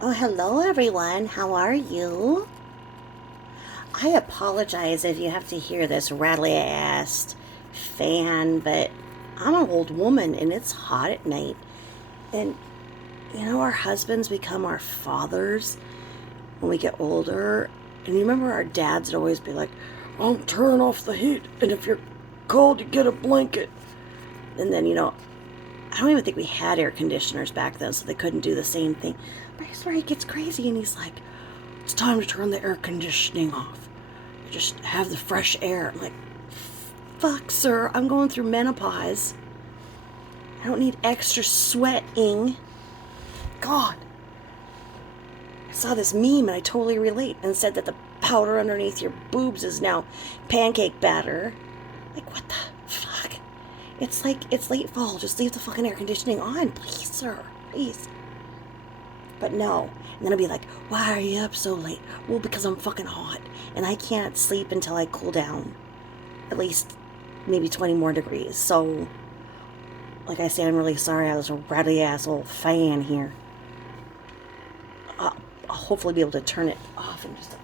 Oh, hello everyone. How are you? I apologize if you have to hear this rattly ass fan, but I'm an old woman and it's hot at night. And our husbands become our fathers when we get older. And you remember our dads would always be like, turn off the heat, and if you're cold, you get a blanket. And then, I don't even think we had air conditioners back then, so they couldn't do the same thing. But I swear he gets crazy and he's like, it's time to turn the air conditioning off. Just have the fresh air. I'm like, fuck, sir, I'm going through menopause. I don't need extra sweating. God. I saw this meme and I totally relate and said that the powder underneath your boobs is now pancake batter. Like, what the fuck? It's like, it's late fall. Just leave the fucking air conditioning on, please, sir. Please. But no. And then I'll be like, why are you up so late? Well, because I'm fucking hot. And I can't sleep until I cool down. At least maybe 20 more degrees. So, like I say, I'm really sorry I was a ratty asshole fan here. I'll hopefully be able to turn it off in just a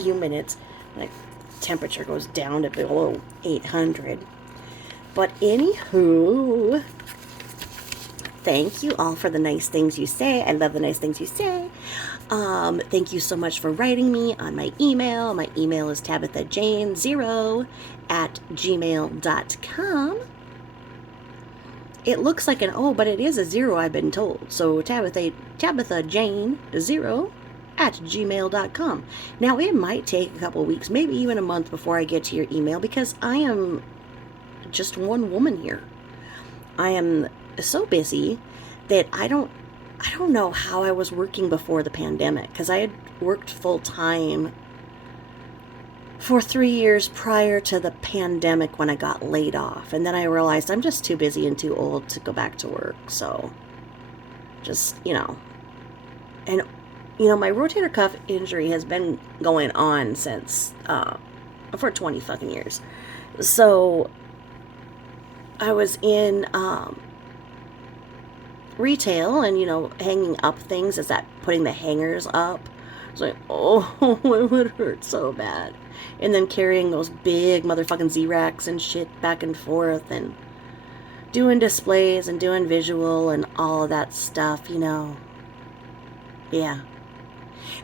few minutes when the temperature goes down to below 800. But anywho, thank you all for the nice things you say. I love the nice things you say. Thank you so much for writing me on my email. My email is tabithajane0@gmail.com. It looks like an O, but it is a 0, I've been told. So tabithajane0@gmail.com. Now, it might take a couple of weeks, maybe even a month before I get to your email because I am just one woman here. I am so busy that I don't know how I was working before the pandemic, because I had worked full time for 3 years prior to the pandemic when I got laid off. And then I realized I'm just too busy and too old to go back to work. So just, and my rotator cuff injury has been going on since for 20 fucking years. So I was in retail and, hanging up things. Is that putting the hangers up? I was like, oh, it would hurt so bad. And then carrying those big motherfucking Z-Racks and shit back and forth and doing displays and doing visual and all of that stuff, Yeah.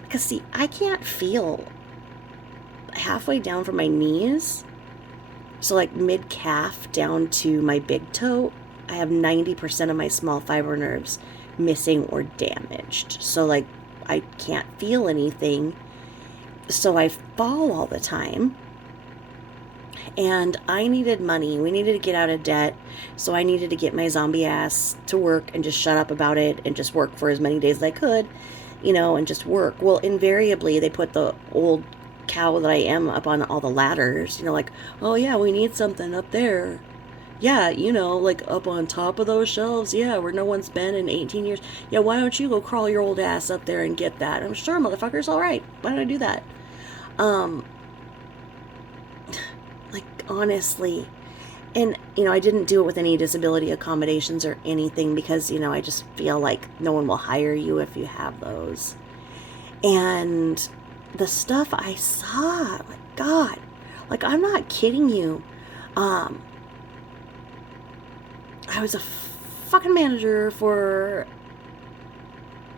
Because, see, I can't feel halfway down from my knees. So, like, mid-calf down to my big toe, I have 90% of my small fiber nerves missing or damaged. So, like, I can't feel anything. So I fall all the time. And I needed money. We needed to get out of debt. So I needed to get my zombie ass to work and just shut up about it and just work for as many days as I could, and just work. Well, invariably, they put the old cow that I am up on all the ladders, like, oh yeah, we need something up there. Yeah, like up on top of those shelves, yeah, where no one's been in 18 years. Yeah, why don't you go crawl your old ass up there and get that? I'm sure, motherfuckers, all right. Why don't I do that? Like, honestly. And, I didn't do it with any disability accommodations or anything because, I just feel like no one will hire you if you have those. And the stuff I saw, my God, like, I'm not kidding you. I was a fucking manager for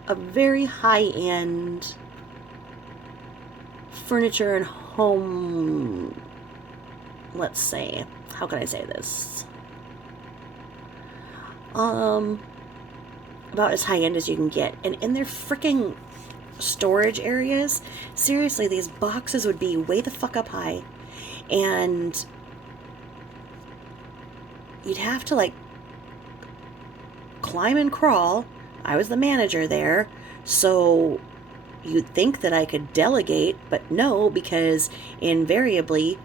a very high-end furniture and home, let's say, how can I say this? About as high-end as you can get. And in their freaking storage areas, seriously, these boxes would be way the fuck up high. And you'd have to, like, climb and crawl. I was the manager there, so you'd think that I could delegate, but no, because invariably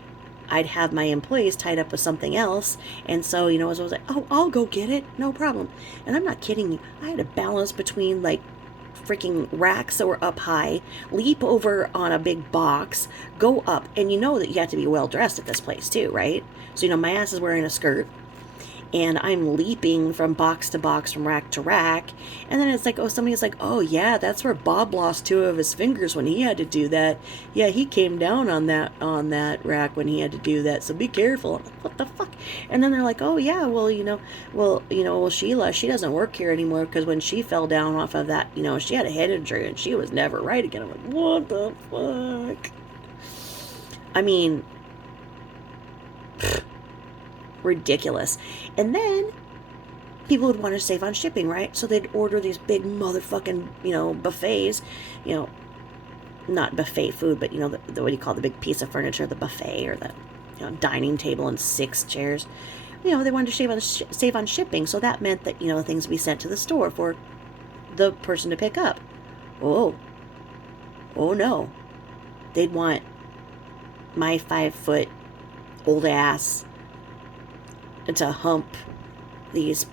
I'd have my employees tied up with something else, and so, I was like, oh, I'll go get it, no problem. And I'm not kidding you, I had to balance between, like, freaking racks that were up high, leap over on a big box, go up, and you know that you have to be well dressed at this place too, right? So, my ass is wearing a skirt, and I'm leaping from box to box, from rack to rack. And then it's like, oh, somebody's like, oh yeah, that's where Bob lost 2 of his fingers when he had to do that. Yeah, he came down on that rack when he had to do that. So be careful. I'm like, what the fuck? And then they're like, oh yeah, well, Sheila, she doesn't work here anymore because when she fell down off of that, she had a head injury and she was never right again. I'm like, what the fuck? I mean, ridiculous. And then people would want to save on shipping, right? So they'd order these big motherfucking, buffets, not buffet food, but, the what do you call the big piece of furniture, the buffet or the, dining table and 6 chairs. They wanted to save on shipping. So that meant that, things would be sent to the store for the person to pick up. Oh no. They'd want my 5-foot old ass to hump these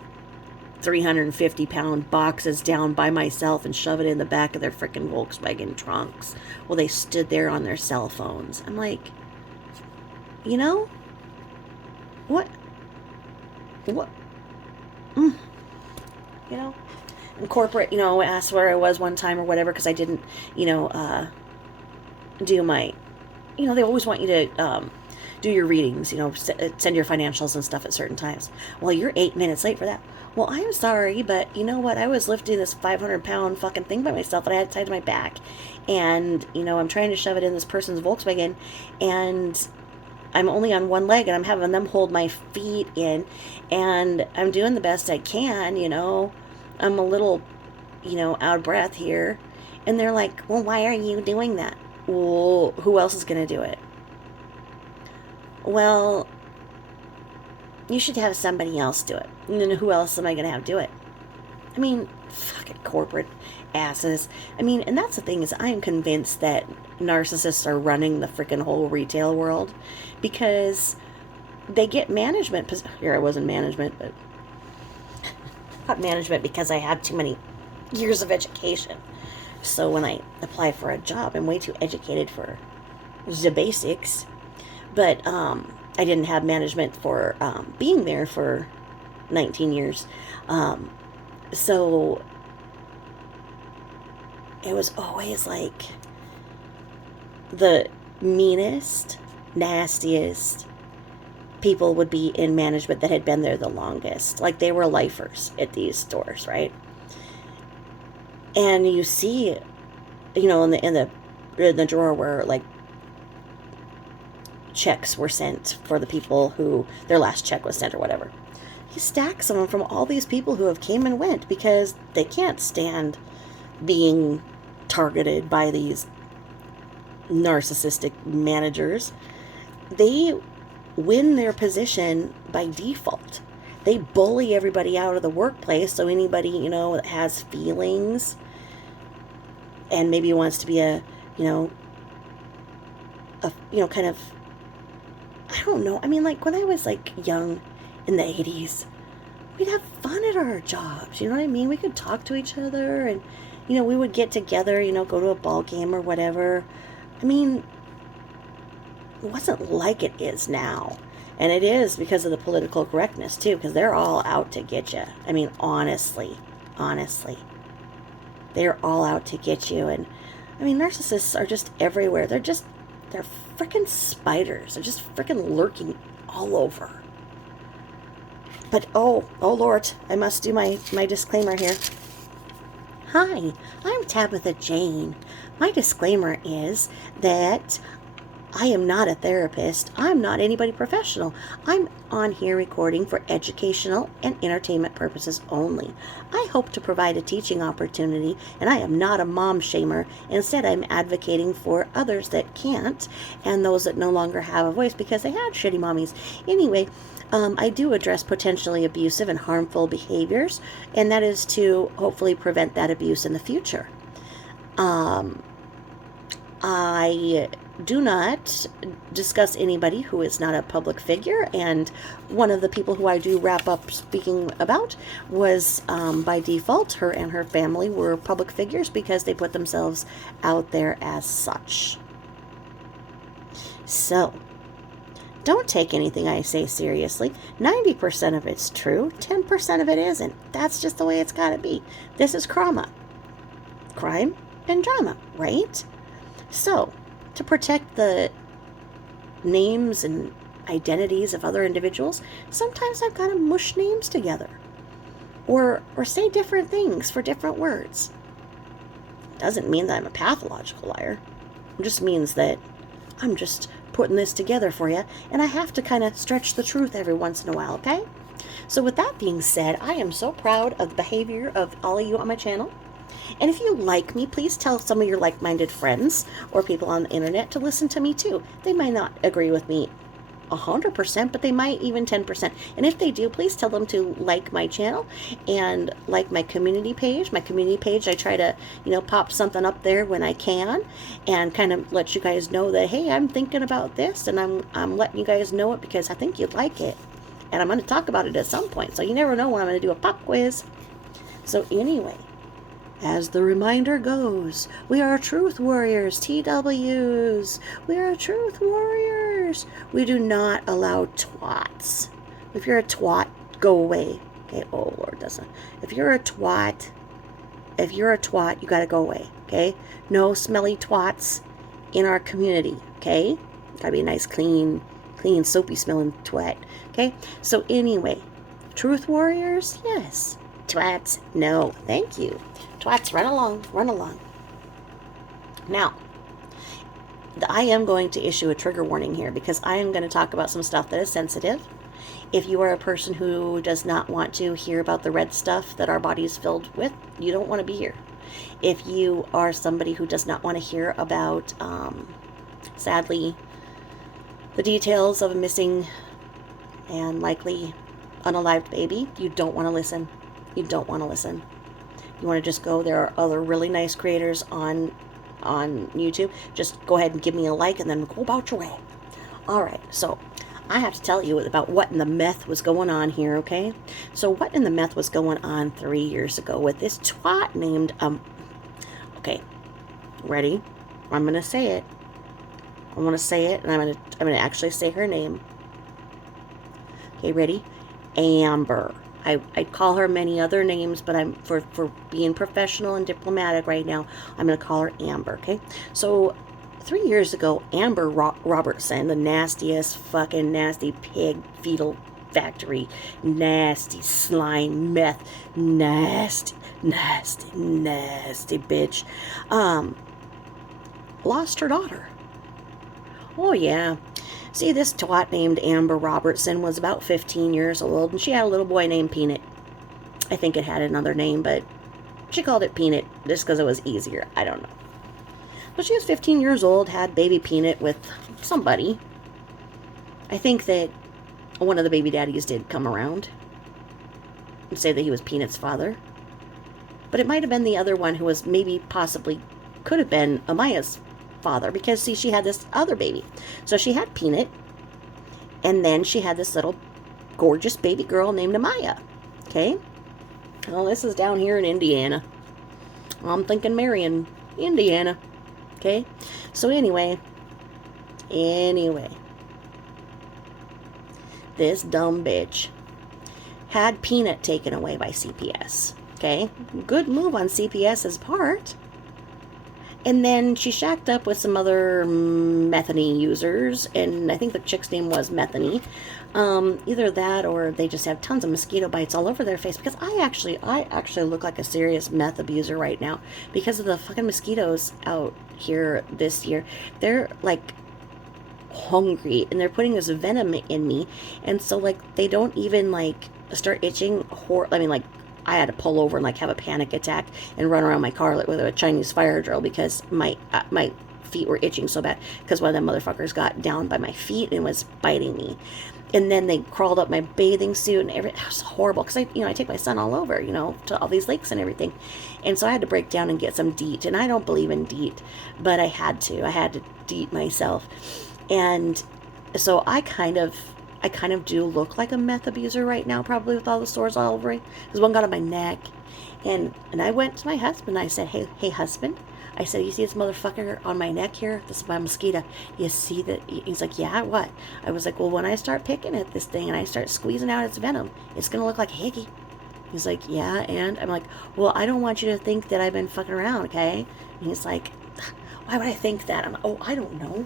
350-pound boxes down by myself and shove it in the back of their frickin' Volkswagen trunks while they stood there on their cell phones. I'm like, what? And corporate, asked where I was one time or whatever because I didn't, do my, they always want you to do your readings, send your financials and stuff at certain times. Well, you're 8 minutes late for that. Well, I'm sorry, but you know what? I was lifting this 500-pound fucking thing by myself and I had it tied to my back. And, I'm trying to shove it in this person's Volkswagen and I'm only on one leg and I'm having them hold my feet in and I'm doing the best I can, I'm a little, out of breath here. And they're like, well, why are you doing that? Well, who else is going to do it? Well, you should have somebody else do it. And then who else am I going to have do it? I mean, fucking corporate asses. I mean, and that's the thing is I am convinced that narcissists are running the freaking whole retail world because they get management. Here, I wasn't management, but not management because I had too many years of education. So when I apply for a job, I'm way too educated for the basics. But I didn't have management for being there for 19 years. So it was always like the meanest, nastiest people would be in management that had been there the longest. Like they were lifers at these stores, right? And you see, in the drawer where like checks were sent for the people who their last check was sent or whatever. He stacks them from all these people who have came and went because they can't stand being targeted by these narcissistic managers. They win their position by default. They bully everybody out of the workplace, so anybody, that has feelings and maybe wants to be a kind of, I don't know. I mean, like when I was like young in the 80s, we'd have fun at our jobs. You know what I mean? We could talk to each other and, we would get together, go to a ball game or whatever. I mean, it wasn't like it is now. And it is because of the political correctness too, because they're all out to get you. I mean, honestly, they're all out to get you. And I mean, narcissists are just everywhere. They're freaking spiders. They're just freaking lurking all over. But oh Lord, I must do my disclaimer here. Hi, I'm Tabitha Jane. My disclaimer is that I am not a therapist. I'm not anybody professional. I'm on here recording for educational and entertainment purposes only. I hope to provide a teaching opportunity, and I am not a mom shamer. Instead, I'm advocating for others that can't and those that no longer have a voice because they had shitty mommies. Anyway, I do address potentially abusive and harmful behaviors, and that is to hopefully prevent that abuse in the future. I do not discuss anybody who is not a public figure, and one of the people who I do wrap up speaking about was, by default, her and her family were public figures because they put themselves out there as such. So, Don't take anything I say seriously. 90% of it's true, 10% of it isn't. That's just the way it's got to be. This is crime and drama, right? So, to protect the names and identities of other individuals, sometimes I've got to mush names together or say different things for different words. Doesn't mean that I'm a pathological liar. It just means that I'm just putting this together for you, and I have to kind of stretch the truth every once in a while, okay? So with that being said, I am so proud of the behavior of all of you on my channel. And if you like me, please tell some of your like-minded friends or people on the internet to listen to me too. They might not agree with me 100%, but they might even 10%. And if they do, please tell them to like my channel and like my community page. My community page, I try to, pop something up there when I can and kind of let you guys know that, hey, I'm thinking about this, and I'm letting you guys know it because I think you'd like it. And I'm going to talk about it at some point, so you never know when I'm going to do a pop quiz. So anyway, as the reminder goes, we are truth warriors, TWs. We are truth warriors. We do not allow twats. If you're a twat, go away. Okay, oh Lord, doesn't. If you're a twat, you gotta go away. Okay, no smelly twats in our community. Okay, gotta be a nice, clean, soapy smelling twat. Okay, so anyway, truth warriors, yes. Twats, no, thank you. Twats, run along. Now, I am going to issue a trigger warning here because I am going to talk about some stuff that is sensitive. If you are a person who does not want to hear about the red stuff that our body is filled with, you don't want to be here. If you are somebody who does not want to hear about, sadly, the details of a missing and likely unalived baby, you don't want to listen. You don't want to listen. You want to just go. There are other really nice creators on YouTube. Just go ahead and give me a like and then go about your way. All right, so I have to tell you about what in the meth was going on here, okay? So what in the meth was going on 3 years ago with this twat named, okay, ready? I'm going to say it. I want to say it, and I'm going to actually say her name. Okay, ready? Amber. I'd call her many other names, but I'm for being professional and diplomatic right now, I'm going to call her Amber, okay? So 3 years ago, Amber Robertson, the nastiest fucking nasty pig fetal factory, nasty slime meth, nasty bitch, lost her daughter. Oh yeah. See, this twat named Amber Robertson was about 15 years old, and she had a little boy named Peanut. I think it had another name, but she called it Peanut just because it was easier. I don't know. But she was 15 years old, had baby Peanut with somebody. I think that one of the baby daddies did come around and say that he was Peanut's father. But it might have been the other one who was could have been Amaya's father, because see, she had this other baby. So she had Peanut, and then she had this little gorgeous baby girl named Amaya. Okay, well, this is down here in Indiana. I'm thinking Marion, Indiana. Okay, so anyway, this dumb bitch had Peanut taken away by CPS. Okay, good move on CPS's part. And then she shacked up with some other methany users, and I think the chick's name was Methany. Either that, or they just have tons of mosquito bites all over their face, because I actually look like a serious meth abuser right now because of the fucking mosquitoes out here this year. They're like hungry, and they're putting this venom in me, and so like they don't even like start itching. I had to pull over and like have a panic attack and run around my car like with a Chinese fire drill because my feet were itching so bad because one of them motherfuckers got down by my feet and was biting me. And then they crawled up my bathing suit and everything. It was horrible because I take my son all over, to all these lakes and everything. And so I had to break down and get some DEET. And I don't believe in DEET, but I had to DEET myself. And so I kind of do look like a meth abuser right now, probably with all the sores all over me. Because one got on my neck, And I went to my husband. I said, hey, husband. I said, you see this motherfucker on my neck here? This is my mosquito. You see that? He's like, yeah, what? I was like, well, when I start picking at this thing and I start squeezing out its venom, it's going to look like a hickey. He's like, yeah, and? I'm like, well, I don't want you to think that I've been fucking around, okay? And he's like, why would I think that? I'm like, oh, I don't know.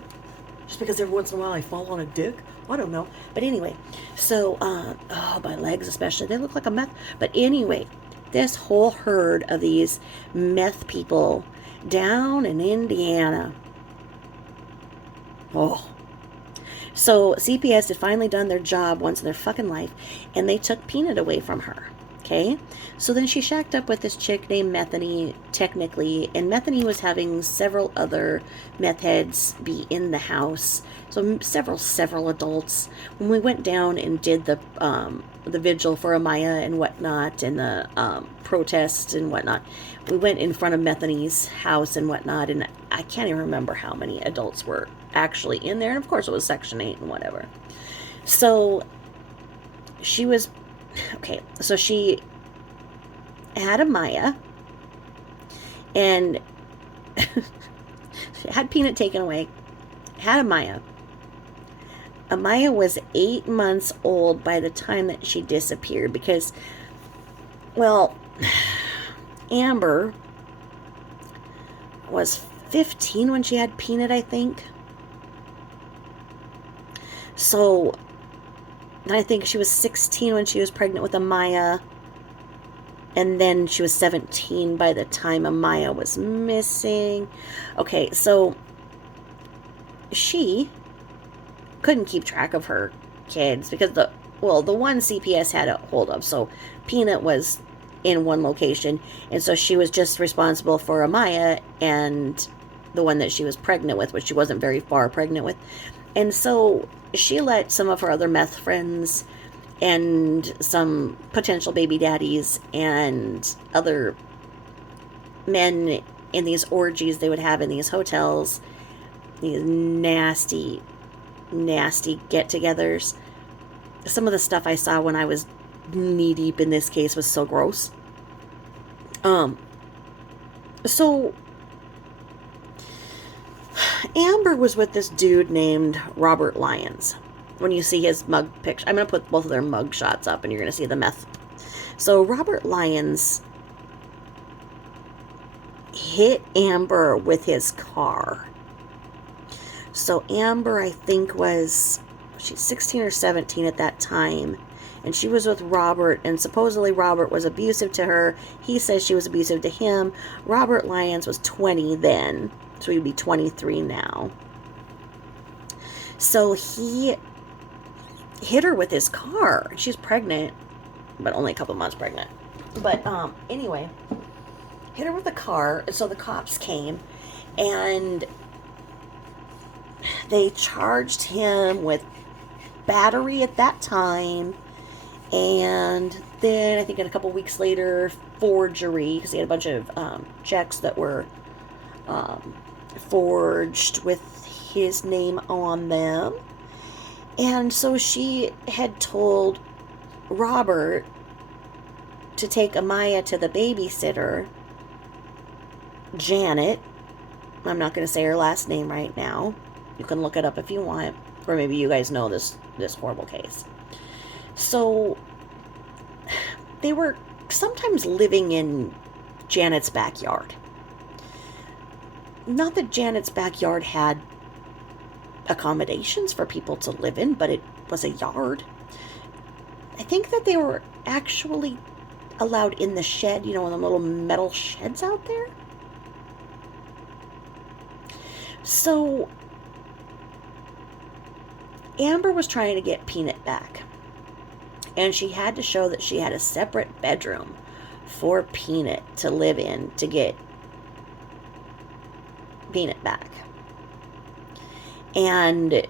Just because every once in a while I fall on a dick? I don't know. But anyway, so, oh, my legs especially, they look like a meth. But anyway, this whole herd of these meth people down in Indiana. Oh. So CPS had finally done their job once in their fucking life, and they took Peanut away from her. Okay? So then she shacked up with this chick named Methany, technically, and Methany was having several other meth heads be in the house. So several adults. When we went down and did the vigil for Amaya and whatnot, and the protests and whatnot, we went in front of Methany's house and whatnot, and I can't even remember how many adults were actually in there, and of course it was Section 8 and whatever. So she was okay, so she had Amaya, and she had Peanut taken away, had Amaya. Amaya was 8 months old by the time that she disappeared because, well, Amber was 15 when she had Peanut, I think. So, I think she was 16 when she was pregnant with Amaya. And then she was 17 by the time Amaya was missing. Okay, so she couldn't keep track of her kids because the one CPS had a hold of. So Peanut was in one location, and so she was just responsible for Amaya and the one that she was pregnant with, which she wasn't very far pregnant with. And so she let some of her other meth friends and some potential baby daddies and other men in these orgies they would have in these hotels, these nasty get-togethers. Some of the stuff I saw when I was knee-deep in this case was so gross. So Amber was with this dude named Robert Lyons. When you see his mug picture, I'm going to put both of their mug shots up and you're going to see the meth. So Robert Lyons hit Amber with his car. So Amber, I think, she's 16 or 17 at that time. And she was with Robert, and supposedly Robert was abusive to her. He says she was abusive to him. Robert Lyons was 20 then, so he'd be 23 now. So he hit her with his car. She's pregnant, but only a couple months pregnant. But anyway, hit her with the car, and so the cops came, and they charged him with battery at that time, and then I think a couple weeks later, forgery, because he had a bunch of checks that were forged with his name on them. And so she had told Robert to take Amaya to the babysitter, Janet. I'm not going to say her last name right now. You can look it up if you want, or maybe you guys know this horrible case. So they were sometimes living in Janet's backyard. Not that Janet's backyard had accommodations for people to live in, but it was a yard. I think that they were actually allowed in the shed, in the little metal sheds out there. So Amber was trying to get Peanut back, and she had to show that she had a separate bedroom for Peanut to live in to get Peanut back. And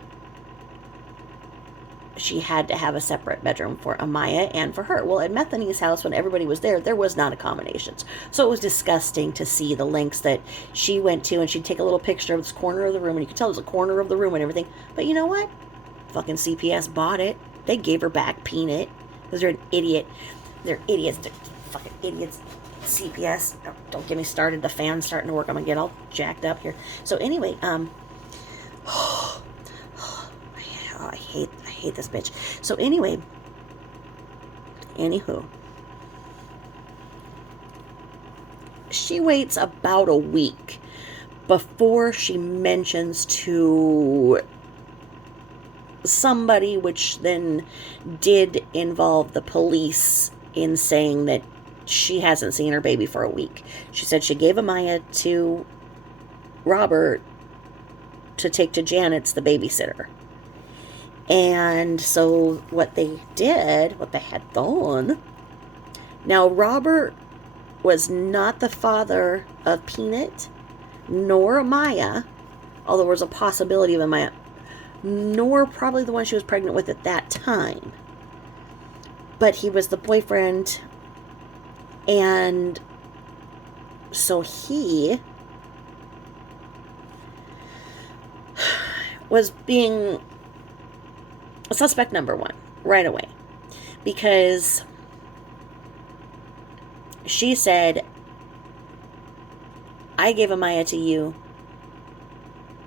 she had to have a separate bedroom for Amaya and for her. Well, at Methany's house, when everybody was there was not accommodations. So it was disgusting to see the lengths that she went to, and she'd take a little picture of this corner of the room, and you could tell it was a corner of the room and everything. But you know what? Fucking CPS bought it. They gave her back Peanut because they're an idiot. They're idiots. They're fucking idiots. CPS. Oh, don't get me started. The fan's starting to work. I'm gonna get all jacked up here. So anyway, I hate this bitch. So anyway, anywho, she waits about a week before she mentions to somebody, which then did involve the police in saying that she hasn't seen her baby for a week. She said she gave Amaya to Robert to take to Janet's, the babysitter. And so what they did, what they had done, now Robert was not the father of Peanut, nor Amaya, although there was a possibility of Amaya, nor probably the one she was pregnant with at that time. But he was the boyfriend, and so he was being suspect number one right away, because she said, I gave Amaya to you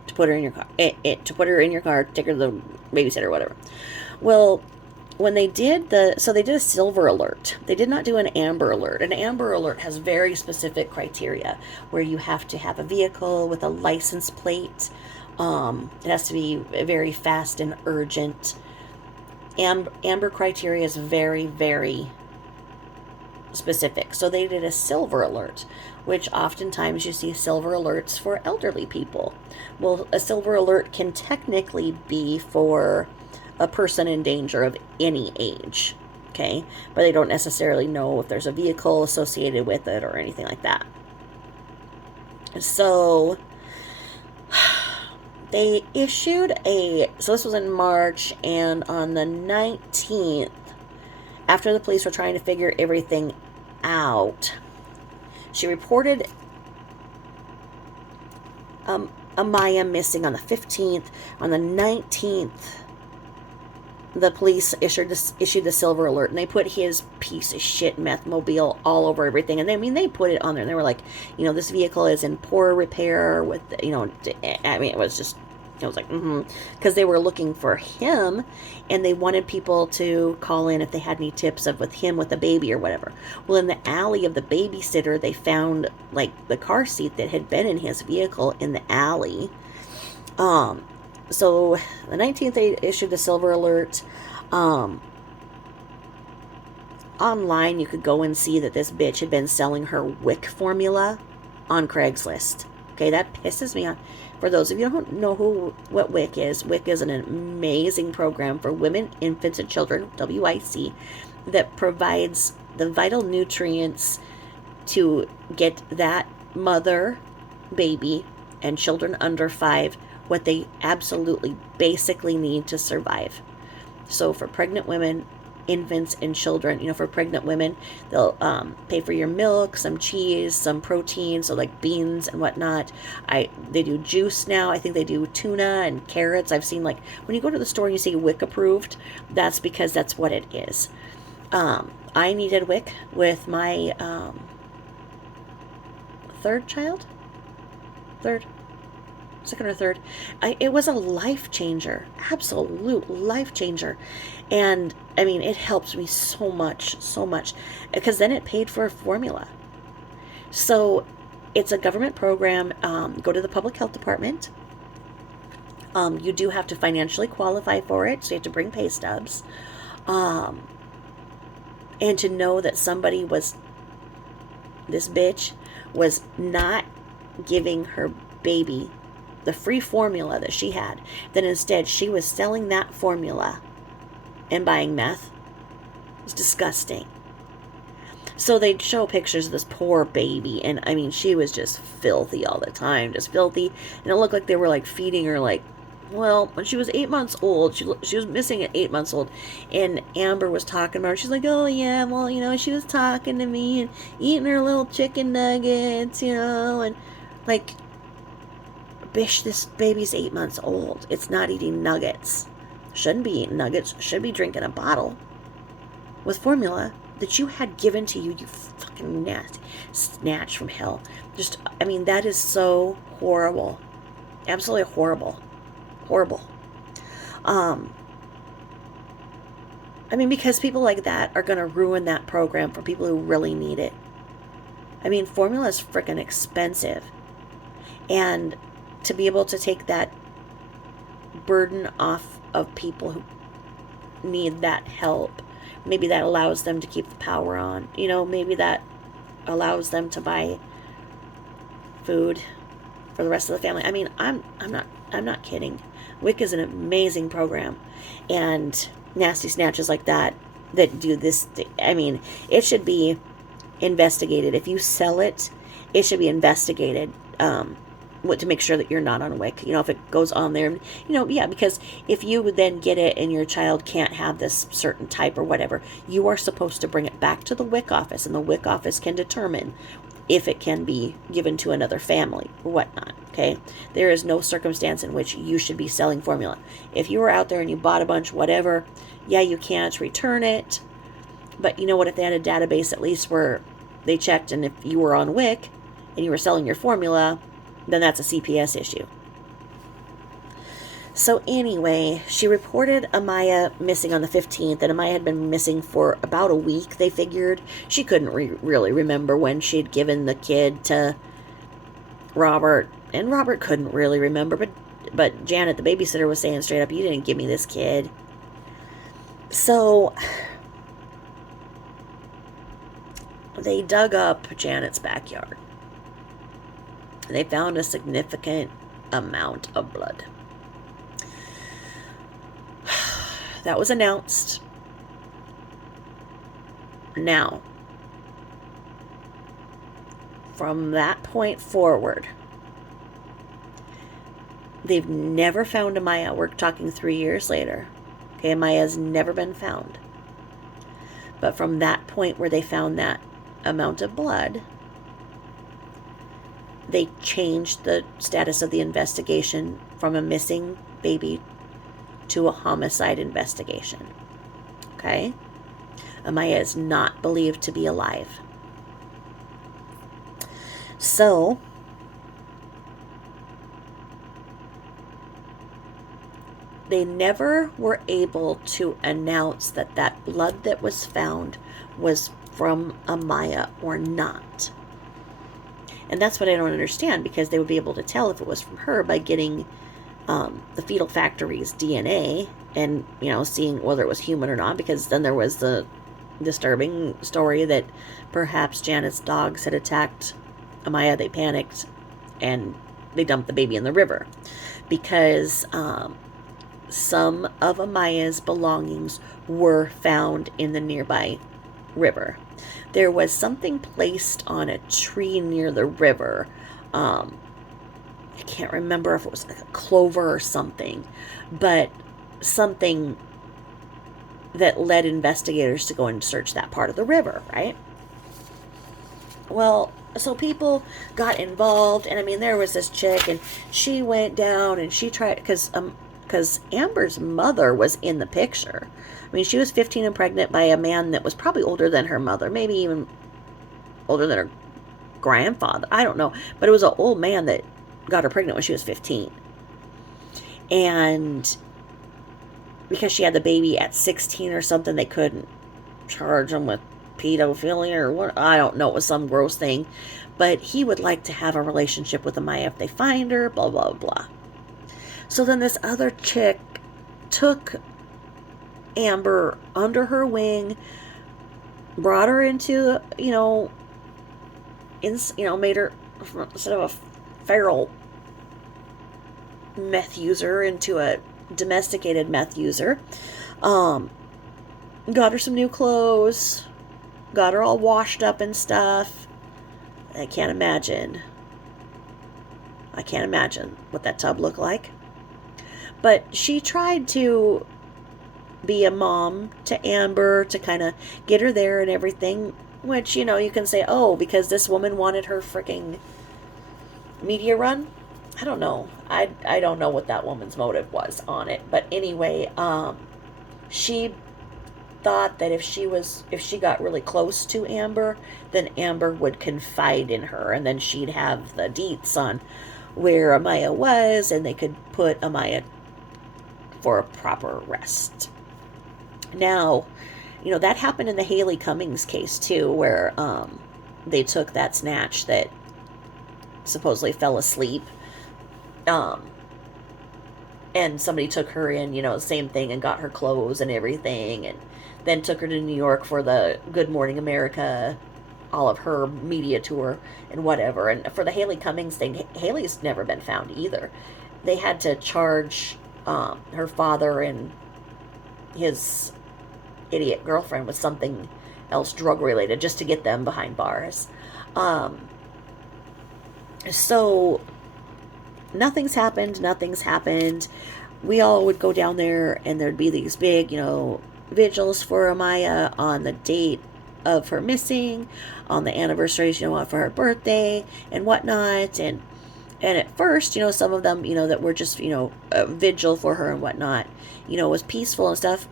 to put her in your car, to put her in your car, take her to the babysitter or whatever. Well, when they did they did a silver alert. They did not do an amber alert. An amber alert has very specific criteria where you have to have a vehicle with a license plate. It has to be very fast and urgent. Amber criteria is very, very specific. So they did a silver alert, which oftentimes you see silver alerts for elderly people. Well, a silver alert can technically be for a person in danger of any age, okay? But they don't necessarily know if there's a vehicle associated with it or anything like that. So they issued so this was in March, and on the 19th, after the police were trying to figure everything out, she reported Amaya missing on the 15th. On the 19th, the police issued the silver alert, and they put his piece of shit methmobile all over everything. And they put it on there, and they were like, this vehicle is in poor repair with, it was like, because they were looking for him, and they wanted people to call in if they had any tips with him with the baby or whatever. Well, in the alley of the babysitter, they found like the car seat that had been in his vehicle in the alley. So the 19th, they issued the silver alert. Online, you could go and see that this bitch had been selling her WIC formula on Craigslist. Okay, that pisses me off. For those of you who don't know what WIC is an amazing program for women, infants, and children, WIC, that provides the vital nutrients to get that mother, baby, and children under 5 what they absolutely basically need to survive. So for pregnant women, infants, and children, for pregnant women, they'll pay for your milk, some cheese, some protein, so like beans and whatnot. They do juice now. I think they do tuna and carrots. I've seen, like, when you go to the store and you see WIC approved, that's because that's what it is. I needed WIC with my second or third. It was a life changer, absolute life changer. And it helped me so much, because then it paid for a formula. So it's a government program. Go to the public health department. You do have to financially qualify for it, so you have to bring pay stubs. And to know that this bitch was not giving her baby the free formula that she had, then instead she was selling that formula and buying meth. It was disgusting. So they'd show pictures of this poor baby, and she was just filthy all the time, just filthy. And it looked like they were like feeding her, like, well, when she was 8 months old, she was missing at 8 months old, and Amber was talking about her. She's like, oh yeah, well, she was talking to me and eating her little chicken nuggets, and like, bish, this baby's 8 months old. It's not eating nuggets. Shouldn't be eating nuggets. Should be drinking a bottle with formula that you had given to you, you fucking nasty snatch from hell. Just, I mean, that is so horrible. Absolutely horrible. Horrible. I mean, because people like that are going to ruin that program for people who really need it. I mean, formula is freaking expensive. And to be able to take that burden off of people who need that help, maybe that allows them to keep the power on. You know, maybe that allows them to buy food for the rest of the family. I mean, I'm not kidding. WIC is an amazing program, and nasty snatches like that do this. I mean, it should be investigated. If you sell it, it should be investigated. To make sure that you're not on WIC. You know, if it goes on there, you know, yeah, because if you would then get it and your child can't have this certain type or whatever, you are supposed to bring it back to the WIC office, and the WIC office can determine if it can be given to another family or whatnot. Okay, there is no circumstance in which you should be selling formula. If you were out there and you bought a bunch, whatever, yeah, you can't return it. But you know what? If they had a database at least where they checked, and if you were on WIC and you were selling your formula, then that's a CPS issue. So anyway, she reported Amaya missing on the 15th, and Amaya had been missing for about a week, they figured. She couldn't really remember when she'd given the kid to Robert, and Robert couldn't really remember, but Janet, the babysitter, was saying straight up, you didn't give me this kid. So they dug up Janet's backyard. They found a significant amount of blood. That was announced. Now, from that point forward, they've never found Amaya. We're talking 3 years later. Okay, Amaya's never been found. But from that point where they found that amount of blood, they changed the status of the investigation from a missing baby to a homicide investigation. Okay? Amaya is not believed to be alive. So, they never were able to announce that that blood that was found was from Amaya or not. And that's what I don't understand, because they would be able to tell if it was from her by getting the fetal factory's DNA and, you know, seeing whether it was human or not, because then there was the disturbing story that perhaps Janet's dogs had attacked Amaya. They panicked and they dumped the baby in the river because some of Amaya's belongings were found in the nearby river. There was something placed on a tree near the river. I can't remember if it was like a clover or something, but something that led investigators to go and search that part of the river, right? Well, so people got involved, and I mean, there was this chick, and she went down and she tried, because Amber's mother was in the picture. I mean, she was 15 and pregnant by a man that was probably older than her mother, maybe even older than her grandfather. I don't know. But it was an old man that got her pregnant when she was 15. And because she had the baby at 16 or something, they couldn't charge him with pedophilia or what. I don't know. It was some gross thing. But he would like to have a relationship with Amaya if they find her, blah, blah, blah. So then this other chick took Amber under her wing, brought her into, made her, instead of a feral meth user, into a domesticated meth user. Got her some new clothes, got her all washed up and stuff. I can't imagine what that tub looked like. But she tried to be a mom to Amber, to kind of get her there and everything, which, you can say, oh, because this woman wanted her freaking media run. I don't know. I don't know what that woman's motive was on it. But anyway, she thought that if she got really close to Amber, then Amber would confide in her, and then she'd have the deets on where Amaya was, and they could put Amaya for a proper arrest. Now, that happened in the Haley Cummings case too, where they took that snatch that supposedly fell asleep, and somebody took her in, same thing, and got her clothes and everything, and then took her to New York for the Good Morning America, all of her media tour and whatever. And for the Haley Cummings thing, Haley's never been found either. They had to charge her father and his idiot girlfriend with something else drug related just to get them behind bars. So nothing's happened. We all would go down there, and there'd be these big, vigils for Amaya on the date of her missing, on the anniversaries, for her birthday and whatnot. And at first, some of them, that were just, a vigil for her and whatnot, was peaceful and stuff.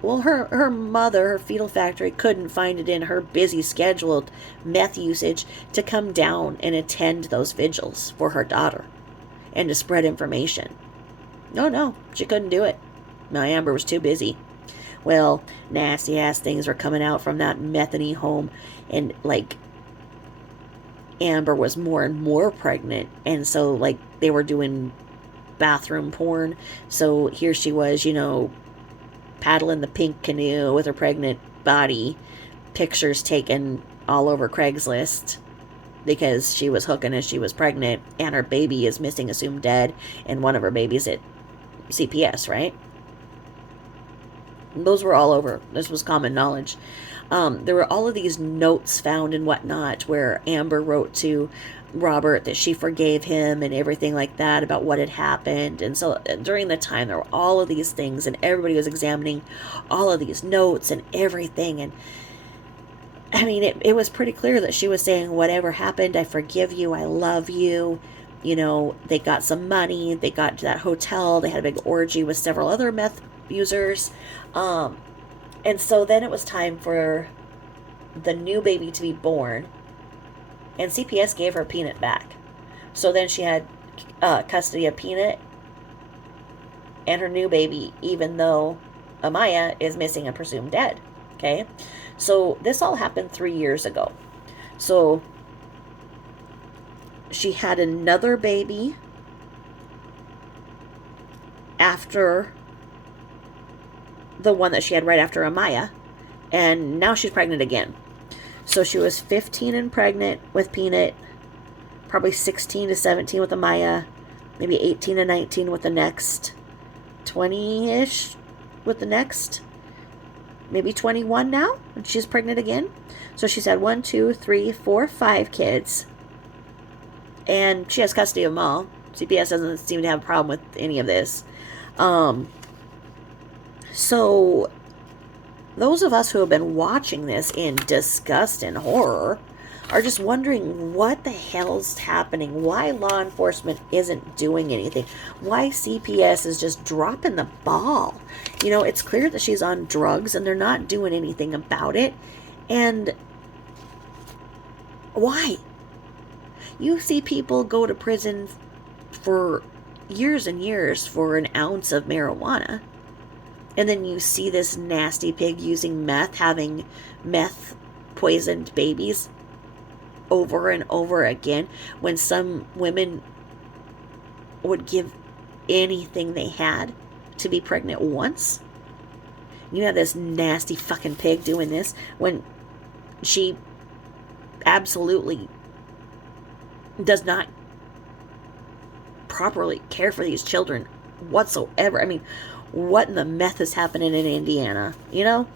Well, her mother, her fetal factory, couldn't find it in her busy scheduled meth usage to come down and attend those vigils for her daughter and to spread information. No, she couldn't do it. My Amber was too busy. Well, nasty ass things were coming out from that methany home, and Amber was more and more pregnant, and so they were doing bathroom porn. So here she was, paddling the pink canoe with her pregnant body, pictures taken all over Craigslist because she was hooking as she was pregnant, and her baby is missing, assumed dead, and one of her babies at CPS, right? Those were all over. This was common knowledge. There were all of these notes found and whatnot where Amber wrote to Robert that she forgave him and everything like that about what had happened. And so during the time, there were all of these things, and everybody was examining all of these notes and everything. And I mean, it was pretty clear that she was saying, whatever happened, I forgive you, I love you. They got some money, they got to that hotel, they had a big orgy with several other meth users. And so then it was time for the new baby to be born, and CPS gave her Peanut back. So then she had custody of Peanut and her new baby, even though Amaya is missing and presumed dead. Okay? So this all happened 3 years ago. So she had another baby after the one that she had right after Amaya, and now she's pregnant again. So she was 15 and pregnant with Peanut, probably 16 to 17 with Amaya, maybe 18 to 19 with the next, 20-ish with the next, maybe 21 now, and she's pregnant again. So she's had 1, 2, 3, 4, 5 kids, and she has custody of them all. CPS doesn't seem to have a problem with any of this. So those of us who have been watching this in disgust and horror are just wondering what the hell's happening, why law enforcement isn't doing anything, why CPS is just dropping the ball. It's clear that she's on drugs and they're not doing anything about it. And why? You see people go to prison for years and years for an ounce of marijuana. And then you see this nasty pig using meth, having meth poisoned babies over and over again, when some women would give anything they had to be pregnant once. You have this nasty fucking pig doing this when she absolutely does not properly care for these children whatsoever. I mean, what in the meth is happening in Indiana, And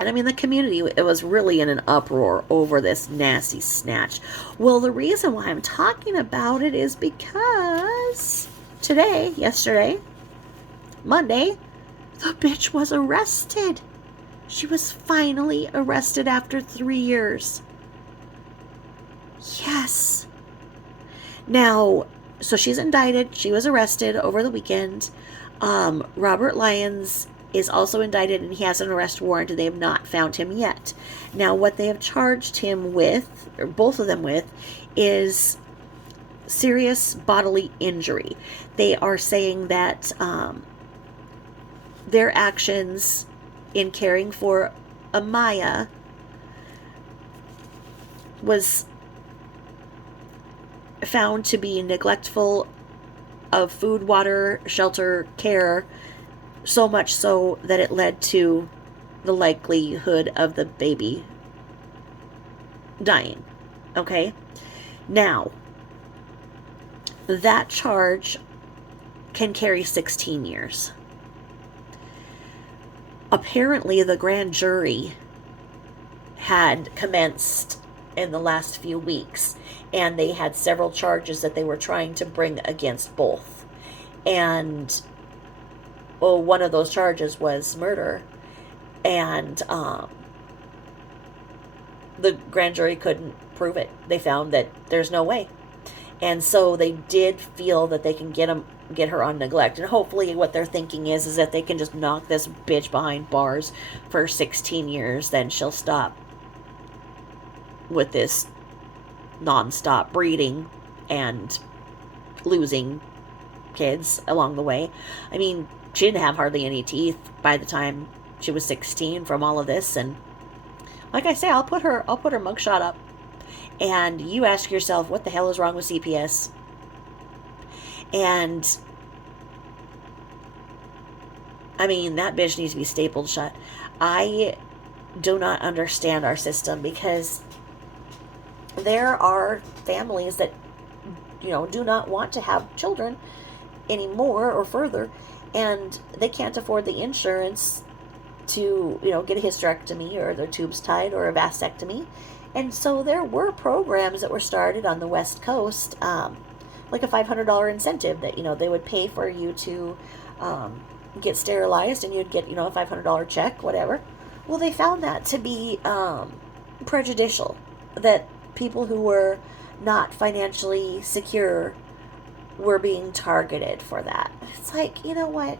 I mean, the community, it was really in an uproar over this nasty snatch. Well, the reason why I'm talking about it is because yesterday, Monday, the bitch was arrested. She was finally arrested after 3 years. Yes. Now, so she's indicted. She was arrested over the weekend. Robert Lyons is also indicted, and he has an arrest warrant, and they have not found him yet. Now, what they have charged him with, or both of them with, is serious bodily injury. They are saying that their actions in caring for Amaya was found to be neglectful of food, water, shelter, care, so much so that it led to the likelihood of the baby dying. Okay? Now, that charge can carry 16 years. Apparently, the grand jury had commenced in the last few weeks, and they had several charges that they were trying to bring against both. And one of those charges was murder, and the grand jury couldn't prove it. They found that there's no way, and so they did feel that they can get her on neglect. And hopefully what they're thinking is that they can just knock this bitch behind bars for 16 years, then she'll stop with this non-stop breeding and losing kids along the way. I mean, she didn't have hardly any teeth by the time she was 16 from all of this. And like I say, I'll put her mugshot up, and you ask yourself, what the hell is wrong with CPS? And I mean, that bitch needs to be stapled shut. I do not understand our system, because there are families that, do not want to have children anymore or further, and they can't afford the insurance to, get a hysterectomy or their tubes tied or a vasectomy. And so there were programs that were started on the West Coast, like a $500 incentive that, they would pay for you to get sterilized, and you'd get, a $500 check, whatever. Well, they found that to be prejudicial, that people who were not financially secure were being targeted for that. It's like, you know what?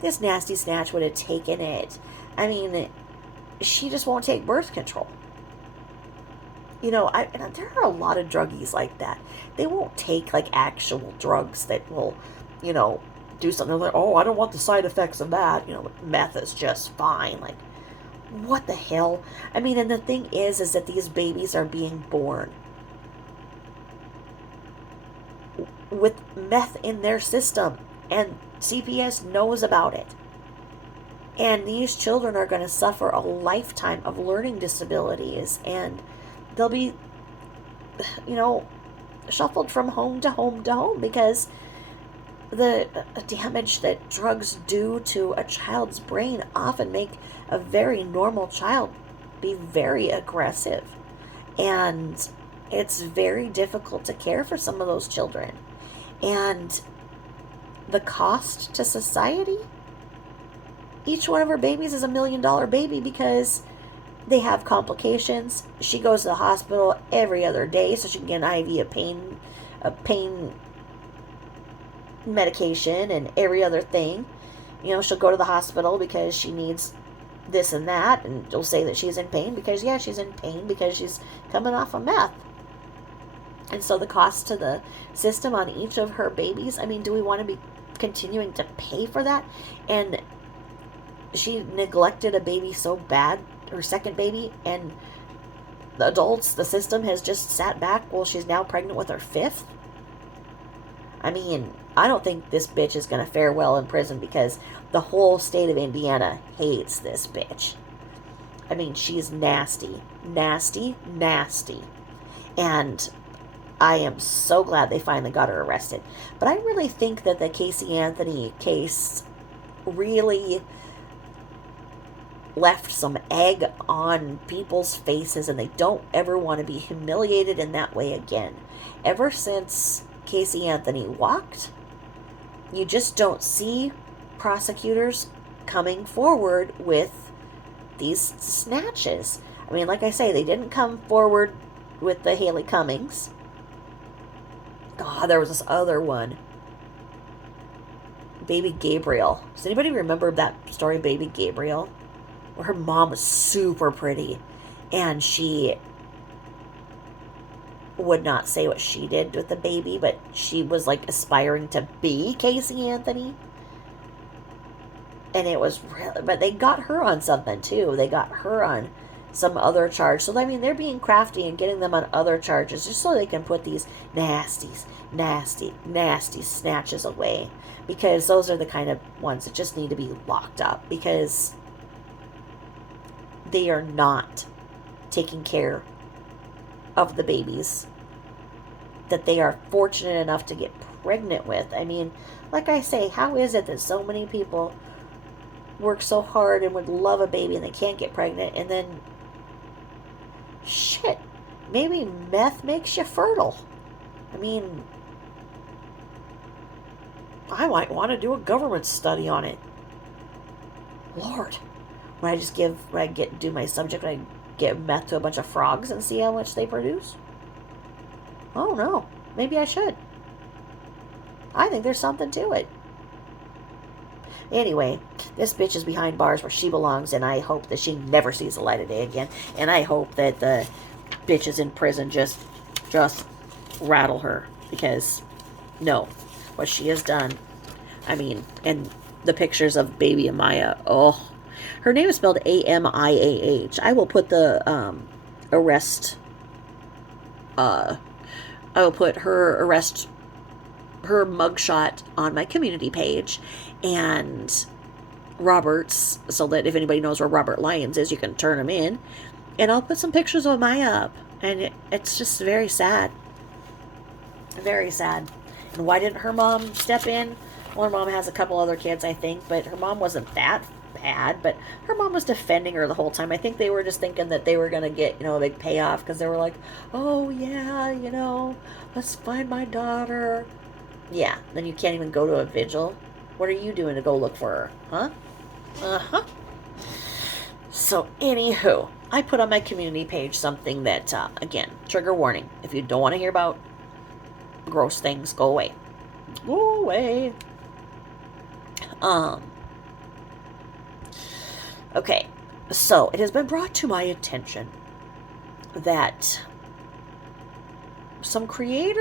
This nasty snatch would have taken it. I mean, she just won't take birth control. There are a lot of druggies like that. They won't take, like, actual drugs that will, do something like, oh, I don't want the side effects of that. Meth is just fine. Like, what the hell? I mean, and the thing is that these babies are being born with meth in their system, and CPS knows about it. And these children are going to suffer a lifetime of learning disabilities, and they'll be, shuffled from home to home to home, because the damage that drugs do to a child's brain often make a very normal child be very aggressive. And it's very difficult to care for some of those children. And the cost to society, each one of her babies is $1 million baby, because they have complications. She goes to the hospital every other day so she can get an IV of pain medication and every other thing. She'll go to the hospital because she needs this and that, and she'll say that she's in pain because, yeah, she's in pain because she's coming off of meth. And so the cost to the system on each of her babies, I mean, do we want to be continuing to pay for that? And she neglected a baby so bad, her second baby, and the adults, the system has just sat back while she's now pregnant with her fifth. I mean, I don't think this bitch is going to fare well in prison, because the whole state of Indiana hates this bitch. I mean, she's nasty, nasty, nasty. And I am so glad they finally got her arrested. But I really think that the Casey Anthony case really left some egg on people's faces, and they don't ever want to be humiliated in that way again. Ever since Casey Anthony walked, you just don't see prosecutors coming forward with these snatches. I mean, like I say, they didn't come forward with the Haley Cummings. God, there was this other one Baby Gabriel. Does anybody remember that story, Baby Gabriel? Where her mom was super pretty, and she would not say what she did with the baby, but she was like aspiring to be Casey Anthony. And it was really, but they got her on something too. They got her on some other charge. So, I mean, they're being crafty and getting them on other charges just so they can put these nasty snatches away. Because those are the kind of ones that just need to be locked up. Because they are not taking care of the babies that they are fortunate enough to get pregnant with. I mean, like I say, how is it that so many people work so hard and would love a baby and they can't get pregnant, and then shit, maybe meth makes you fertile? I mean, I might want to do a government study on it. Lord, when I do my subject, I give meth to a bunch of frogs and see how much they produce? Oh no, maybe I should. I think there's something to it. Anyway, this bitch is behind bars where she belongs, and I hope that she never sees the light of day again. And I hope that the bitches in prison just rattle her, because no, what she has done. I mean, and the pictures of baby Amaya. Oh, her name is spelled Amiah. I will put the arrest. I will put her mugshot on my community page, and Robert's, so that if anybody knows where Robert Lyons is, you can turn him in. And I'll put some pictures of Maya up. And it's just very sad. Very sad. And why didn't her mom step in? Well, her mom has a couple other kids, I think, but her mom wasn't that bad. But her mom was defending her the whole time. I think they were just thinking that they were going to get, a big payoff, because they were like, oh, yeah, let's find my daughter. Yeah, then you can't even go to a vigil. What are you doing to go look for her? Huh? Uh-huh. So, anywho, I put on my community page something that, again, trigger warning. If you don't want to hear about gross things, go away. Go away. Okay, so it has been brought to my attention that some creators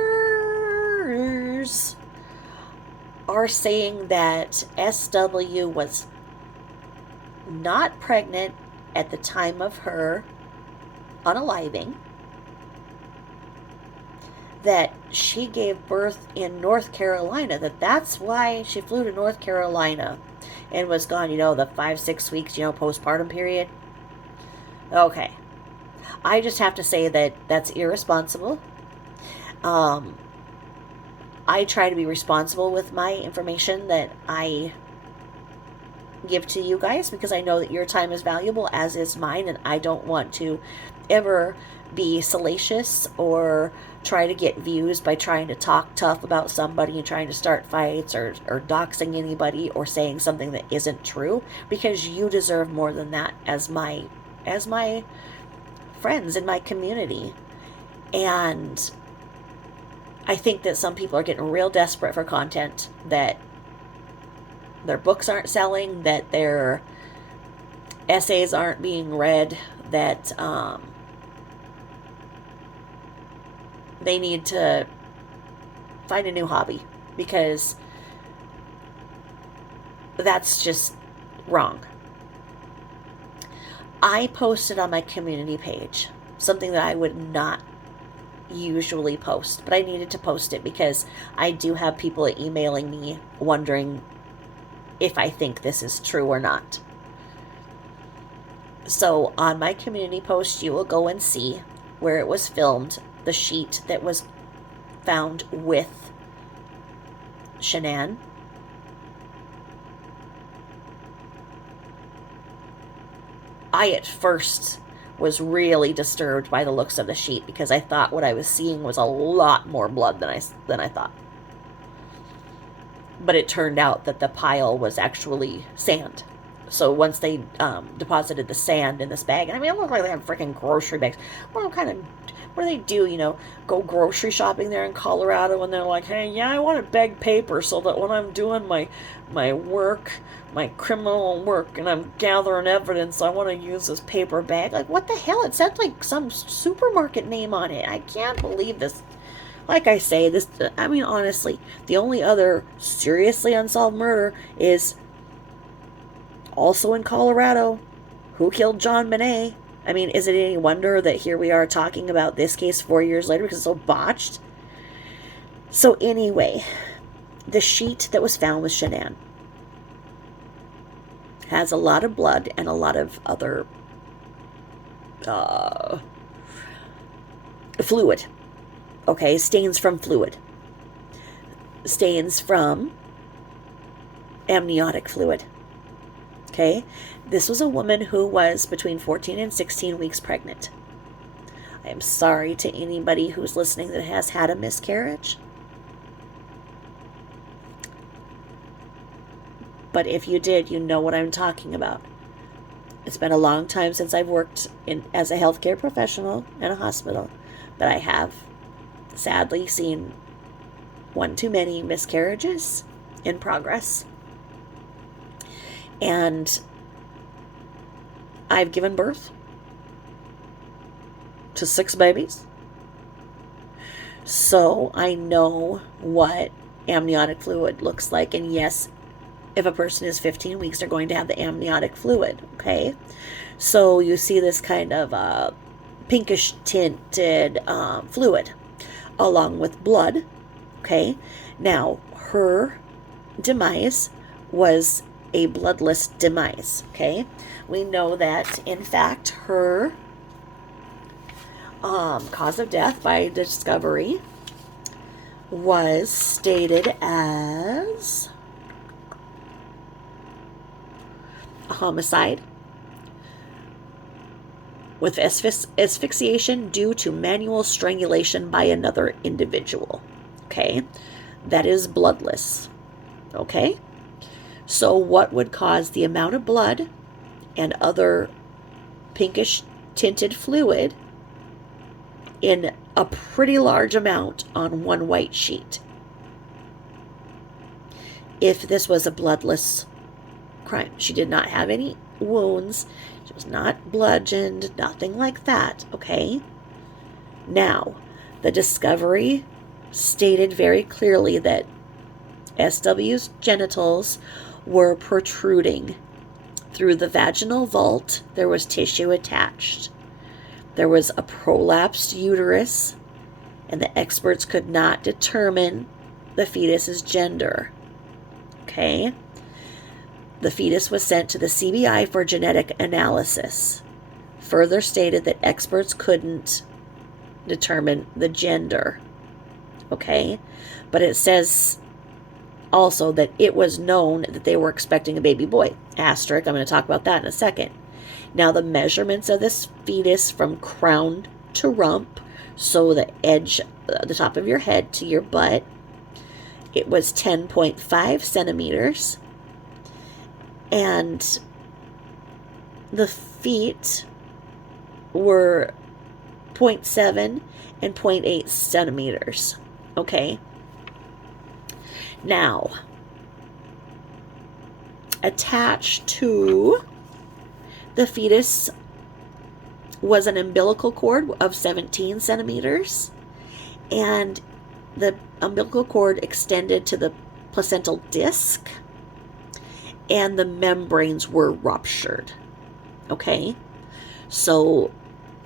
are saying that SW was not pregnant at the time of her unaliving, that she gave birth in North Carolina, that's why she flew to North Carolina and was gone, the 5-6 weeks, postpartum period. Okay. I just have to say that that's irresponsible. I try to be responsible with my information that I give to you guys, because I know that your time is valuable, as is mine, and I don't want to ever be salacious or try to get views by trying to talk tough about somebody and trying to start fights or doxing anybody or saying something that isn't true, because you deserve more than that as my friends in my community. And I think that some people are getting real desperate for content, that their books aren't selling, that their essays aren't being read, that they need to find a new hobby, because that's just wrong. I posted on my community page something that I would not usually post, but I needed to post it because I do have people emailing me wondering if I think this is true or not. So on my community post, you will go and see where it was filmed, the sheet that was found with Shanann. I at first was really disturbed by the looks of the sheet, because I thought what I was seeing was a lot more blood than I thought. But it turned out that the pile was actually sand. So once they deposited the sand in this bag, and I mean, it looked like they had freaking grocery bags. What kind of what do? Go grocery shopping there in Colorado, and they're like, hey, yeah, I want to beg paper so that when I'm doing my work, my criminal work, and I'm gathering evidence, I want to use this paper bag. Like, what the hell? It said like some supermarket name on it. I can't believe this. Like I say, honestly, the only other seriously unsolved murder is also in Colorado. Who killed John Monet? Is it any wonder that here we are talking about this case 4 years later because it's so botched? So anyway, the sheet that was found with Shanann has a lot of blood and a lot of other fluid. Okay, stains from fluid. Stains from amniotic fluid. Okay, this was a woman who was between 14 and 16 weeks pregnant. I am sorry to anybody who's listening that has had a miscarriage. But if you did, you know what I'm talking about. It's been a long time since I've worked as a healthcare professional in a hospital, but I have sadly seen one too many miscarriages in progress. And I've given birth to 6 babies. So I know what amniotic fluid looks like. And yes, if a person is 15 weeks, they're going to have the amniotic fluid. Okay. So you see this kind of pinkish tinted fluid along with blood. Okay. Now, her demise was a bloodless demise. Okay. We know that, in fact, her cause of death by discovery was stated as a homicide with asphyxiation due to manual strangulation by another individual. Okay, that is bloodless. Okay, so what would cause the amount of blood and other pinkish tinted fluid in a pretty large amount on one white sheet if this was a bloodless crime? She did not have any wounds. She was not bludgeoned, nothing like that, okay? Now, the discovery stated very clearly that SW's genitals were protruding. Through the vaginal vault, there was tissue attached. There was a prolapsed uterus, and the experts could not determine the fetus's gender. Okay? The fetus was sent to the CBI for genetic analysis. Further stated that experts couldn't determine the gender. Okay? But it says also that it was known that they were expecting a baby boy. Asterisk, I'm going to talk about that in a second. Now, the measurements of this fetus from crown to rump, so the edge, the top of your head to your butt, it was 10.5 centimeters. And the feet were 0.7 and 0.8 centimeters. Okay? Now, attached to the fetus was an umbilical cord of 17 centimeters, and the umbilical cord extended to the placental disc, and the membranes were ruptured. Okay? So,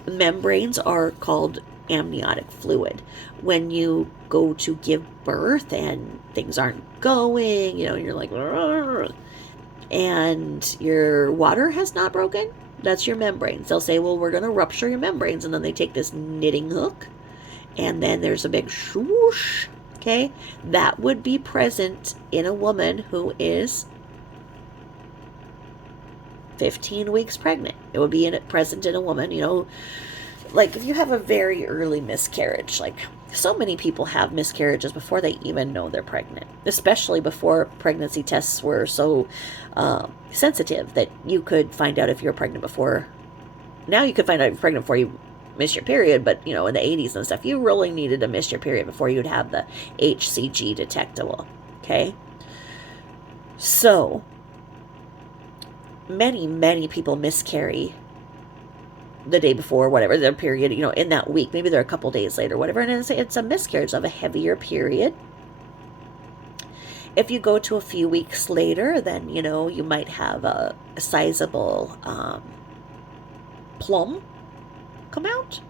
membranes are called amniotic fluid. When you go to give birth and things aren't going, you're like, and your water has not broken, that's your membranes. They'll say, well, we're going to rupture your membranes. And then they take this knitting hook, and then there's a big swoosh. Okay? That would be present in a woman who is 15 weeks pregnant. It would be present in a woman, like if you have a very early miscarriage, like so many people have miscarriages before they even know they're pregnant, especially before pregnancy tests were so sensitive that you could find out if you're pregnant before. Now you could find out if you're pregnant before you miss your period, but in the 80s and stuff, you really needed to miss your period before you'd have the HCG detectable. Okay? So, many people miscarry the day before, whatever, their period, in that week. Maybe they're a couple days later, whatever, and it's a miscarriage of a heavier period. If you go to a few weeks later, then, you might have a sizable plum come out,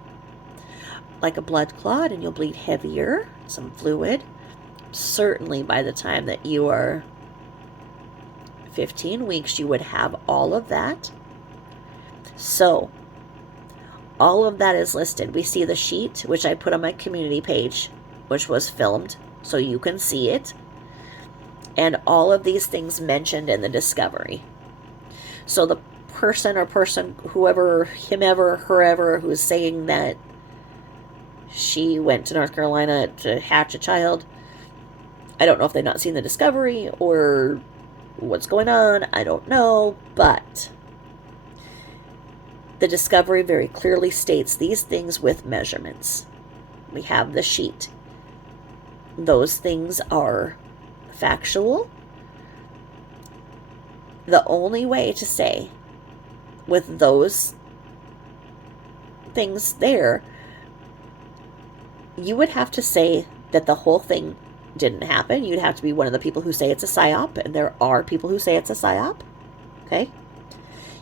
like a blood clot, and you'll bleed heavier, some fluid. Certainly by the time that you are 15 weeks, you would have all of that. So, all of that is listed. We see the sheet, which I put on my community page, which was filmed, so you can see it. And all of these things mentioned in the discovery. So the person, whoever, himever, herever, who's saying that she went to North Carolina to hatch a child, I don't know if they've not seen the discovery or what's going on. I don't know, but the discovery very clearly states these things with measurements. We have the sheet. Those things are factual. The only way to say with those things there, you would have to say that the whole thing didn't happen. You'd have to be one of the people who say it's a psyop, and there are people who say it's a psyop. Okay?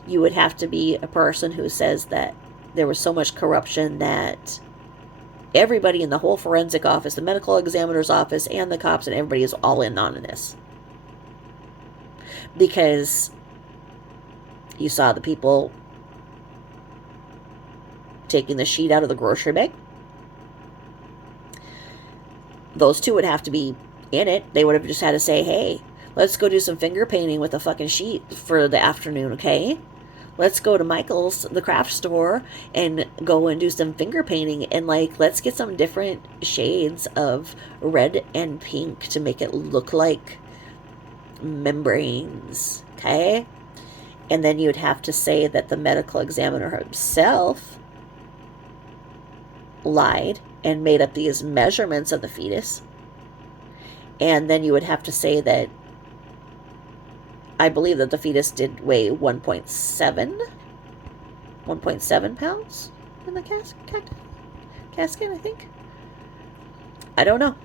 You would have to be a person who says that there was so much corruption that everybody in the whole forensic office, the medical examiner's office, and the cops, and everybody is all in on this. Because you saw the people taking the sheet out of the grocery bag. Those two would have to be in it. They would have just had to say, hey, let's go do some finger painting with a fucking sheet for the afternoon, okay? Let's go to Michael's, the craft store, and go and do some finger painting. And, let's get some different shades of red and pink to make it look like membranes, okay? And then you'd have to say that the medical examiner himself lied and made up these measurements of the fetus. And then you would have to say that I believe that the fetus did weigh 1.7 pounds in the casket, I think. I don't know.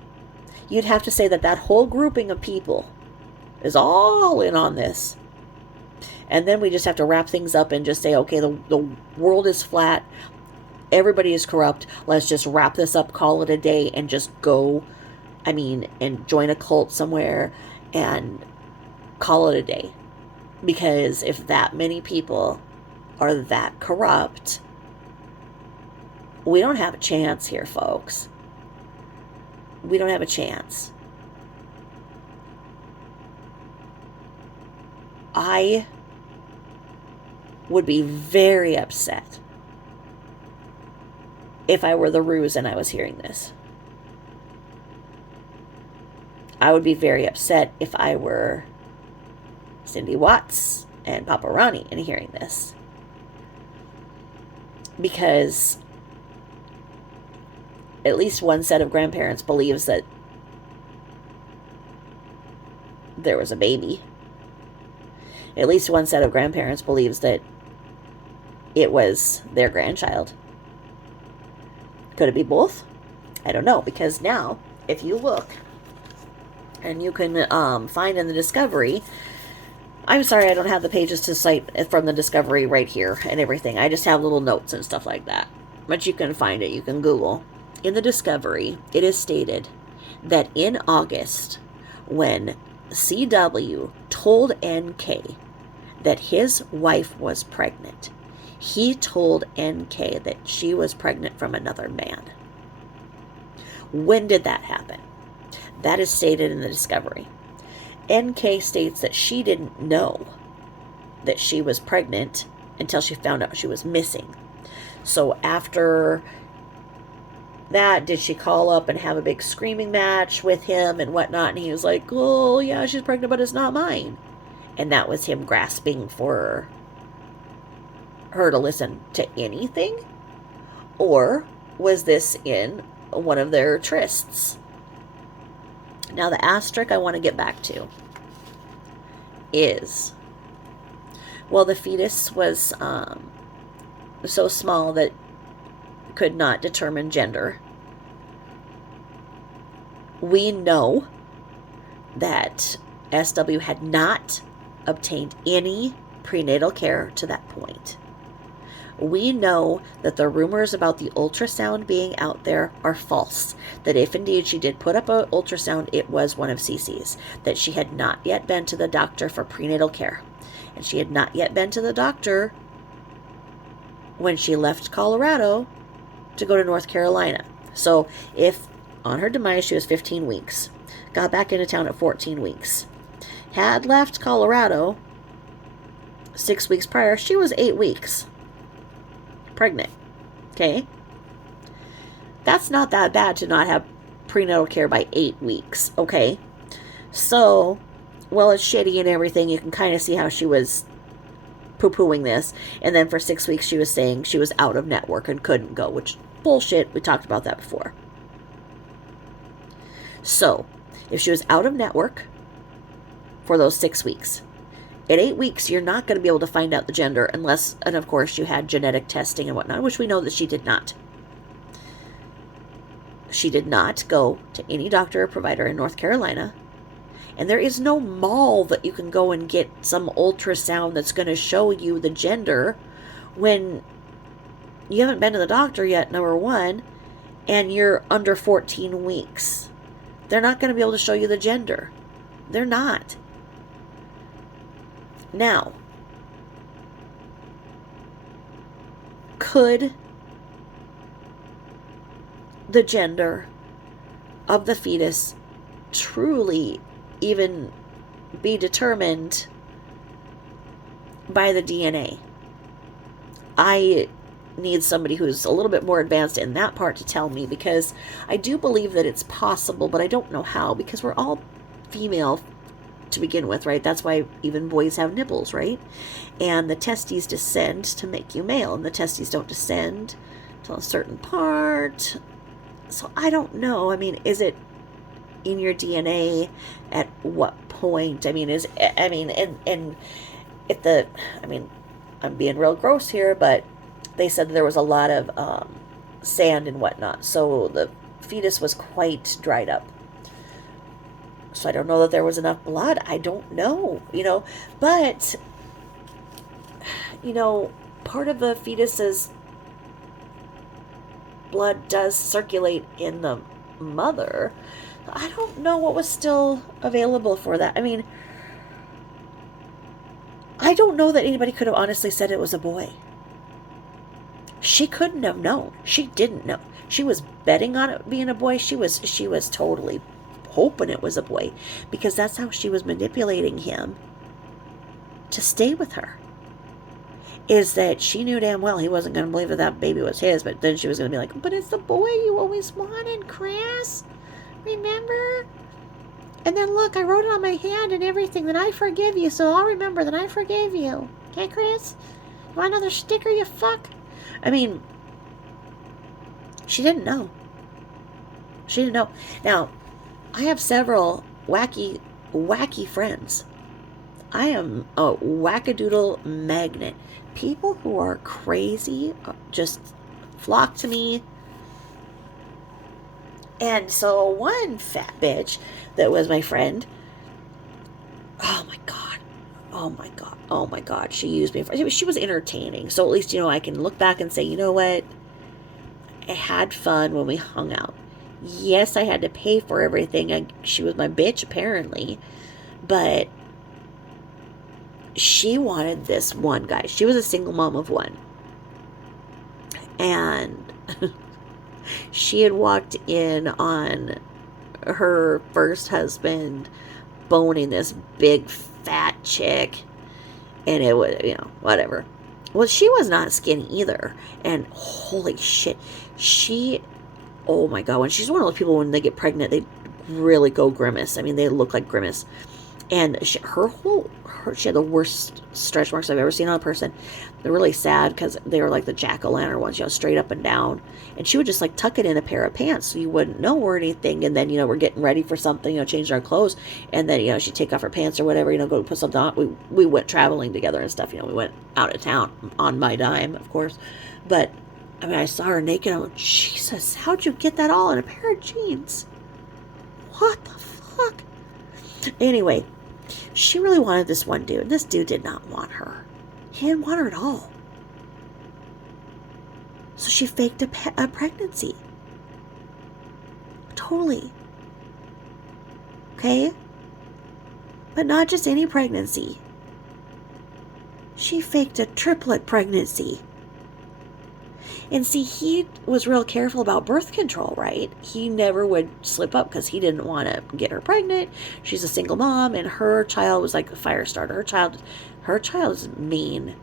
You'd have to say that that whole grouping of people is all in on this. And then we just have to wrap things up and just say, okay, the world is flat. Everybody is corrupt. Let's just wrap this up, call it a day, and just go, and join a cult somewhere and call it a day. Because if that many people are that corrupt, we don't have a chance here, folks. We don't have a chance. I would be very upset if I were the ruse and I was hearing this. I would be very upset if I were Cindy Watts and Papa Ronnie and hearing this. Because at least one set of grandparents believes that there was a baby. At least one set of grandparents believes that it was their grandchild. Could it be both? I don't know, because now, if you look, and you can find in the discovery, I'm sorry I don't have the pages to cite from the discovery right here and everything. I just have little notes and stuff like that. But you can find it. You can Google. In the discovery, it is stated that in August, when CW told NK that his wife was pregnant, he told NK that she was pregnant from another man. When did that happen? That is stated in the discovery. NK states that she didn't know that she was pregnant until she found out she was missing. So after that, did she call up and have a big screaming match with him and whatnot? And he was like, oh, yeah, she's pregnant, but it's not mine. And that was him grasping for her to listen to anything? Or was this in one of their trysts? Now, the asterisk I want to get back to is, well, the fetus was so small that could not determine gender. We know that SW had not obtained any prenatal care to that point. We know that the rumors about the ultrasound being out there are false. That if indeed she did put up an ultrasound, it was one of Cece's. That she had not yet been to the doctor for prenatal care. And she had not yet been to the doctor when she left Colorado to go to North Carolina. So if on her demise she was 15 weeks, got back into town at 14 weeks, had left Colorado 6 weeks prior, she was 8 weeks pregnant. Okay? That's not that bad to not have prenatal care by 8 weeks. Okay? So, well, it's shitty and everything. You can kind of see how she was poo-pooing this. And then for 6 weeks she was saying she was out of network and couldn't go, which bullshit. We talked about that before. So, if she was out of network for those 6 weeks, at 8 weeks, you're not going to be able to find out the gender unless, and of course, you had genetic testing and whatnot, which we know that she did not. She did not go to any doctor or provider in North Carolina. And there is no mall that you can go and get some ultrasound that's going to show you the gender when you haven't been to the doctor yet, number one, and you're under 14 weeks. They're not going to be able to show you the gender. They're not. Now, could the gender of the fetus truly even be determined by the DNA? I need somebody who's a little bit more advanced in that part to tell me, because I do believe that it's possible, but I don't know how, because we're all female to begin with, right? That's why even boys have nipples, right? And the testes descend to make you male, and the testes don't descend till a certain part. So I don't know. I mean, is it in your DNA at what point? I mean, and if the, I mean, I'm being real gross here, but they said there was a lot of sand and whatnot, so the fetus was quite dried up. So I don't know that there was enough blood. I don't know, but, part of the fetus's blood does circulate in the mother. I don't know what was still available for that. I mean, I don't know that anybody could have honestly said it was a boy. She couldn't have known. She didn't know. She was betting on it being a boy. She was totally hoping it was a boy, because that's how she was manipulating him to stay with her. Is that she knew damn well he wasn't going to believe that baby was his, but then she was going to be like, but it's the boy you always wanted, Chris. Remember? And then look, I wrote it on my hand and everything that I forgive you, so I'll remember that I forgave you. Okay, Chris? You want another sticker, you fuck? I mean, she didn't know. She didn't know. Now, I have several wacky friends. I am a wackadoodle magnet. People who are crazy just flock to me. And so one fat bitch that was my friend, oh my God, she used me for, she was entertaining. So at least, I can look back and say, you know what? I had fun when we hung out. Yes, I had to pay for everything. She was my bitch, apparently. But she wanted this one guy. She was a single mom of one. And she had walked in on her first husband boning this big fat chick. And it was, whatever. Well, she was not skinny either. And holy shit, oh my God, when she's one of those people, when they get pregnant, they really go grimace. I mean, they look like grimace. And she had the worst stretch marks I've ever seen on a person. They're really sad because they were like the jack-o'-lantern ones, straight up and down. And she would just like tuck it in a pair of pants so you wouldn't know or anything. And then, we're getting ready for something, changing our clothes. And then, she'd take off her pants or whatever, go put something on. We went traveling together and stuff. We went out of town on my dime, of course. But, I mean, I saw her naked. I'm like, Jesus, how'd you get that all in a pair of jeans? What the fuck? Anyway, she really wanted this one dude. This dude did not want her. He didn't want her at all. So she faked a pregnancy. Totally. Okay? But not just any pregnancy. She faked a triplet pregnancy. And see, he was real careful about birth control, right? He never would slip up because he didn't want to get her pregnant. She's a single mom, and her child was like a fire starter. Her child is mean.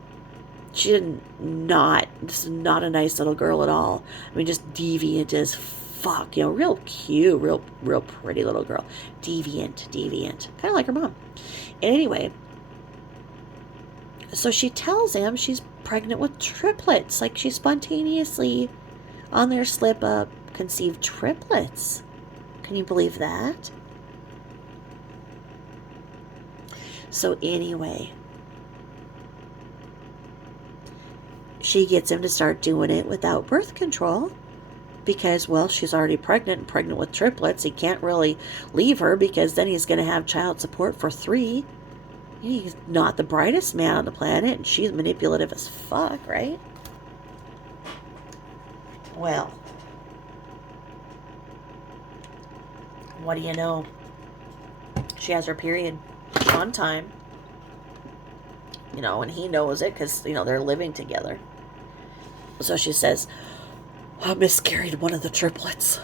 She did not, this is not a nice little girl at all. I mean, just deviant as fuck. Real cute, real pretty little girl. Deviant. Kind of like her mom. And anyway, so she tells him she's pregnant with triplets. Like, she spontaneously, on their slip up, conceived triplets. Can you believe that? So anyway, she gets him to start doing it without birth control because, well, she's already pregnant with triplets. He can't really leave her because then he's going to have child support for 3. He's not the brightest man on the planet, and she's manipulative as fuck, right? Well, what do you know? She has her period on time. And he knows it because, they're living together. So she says, I miscarried one of the triplets.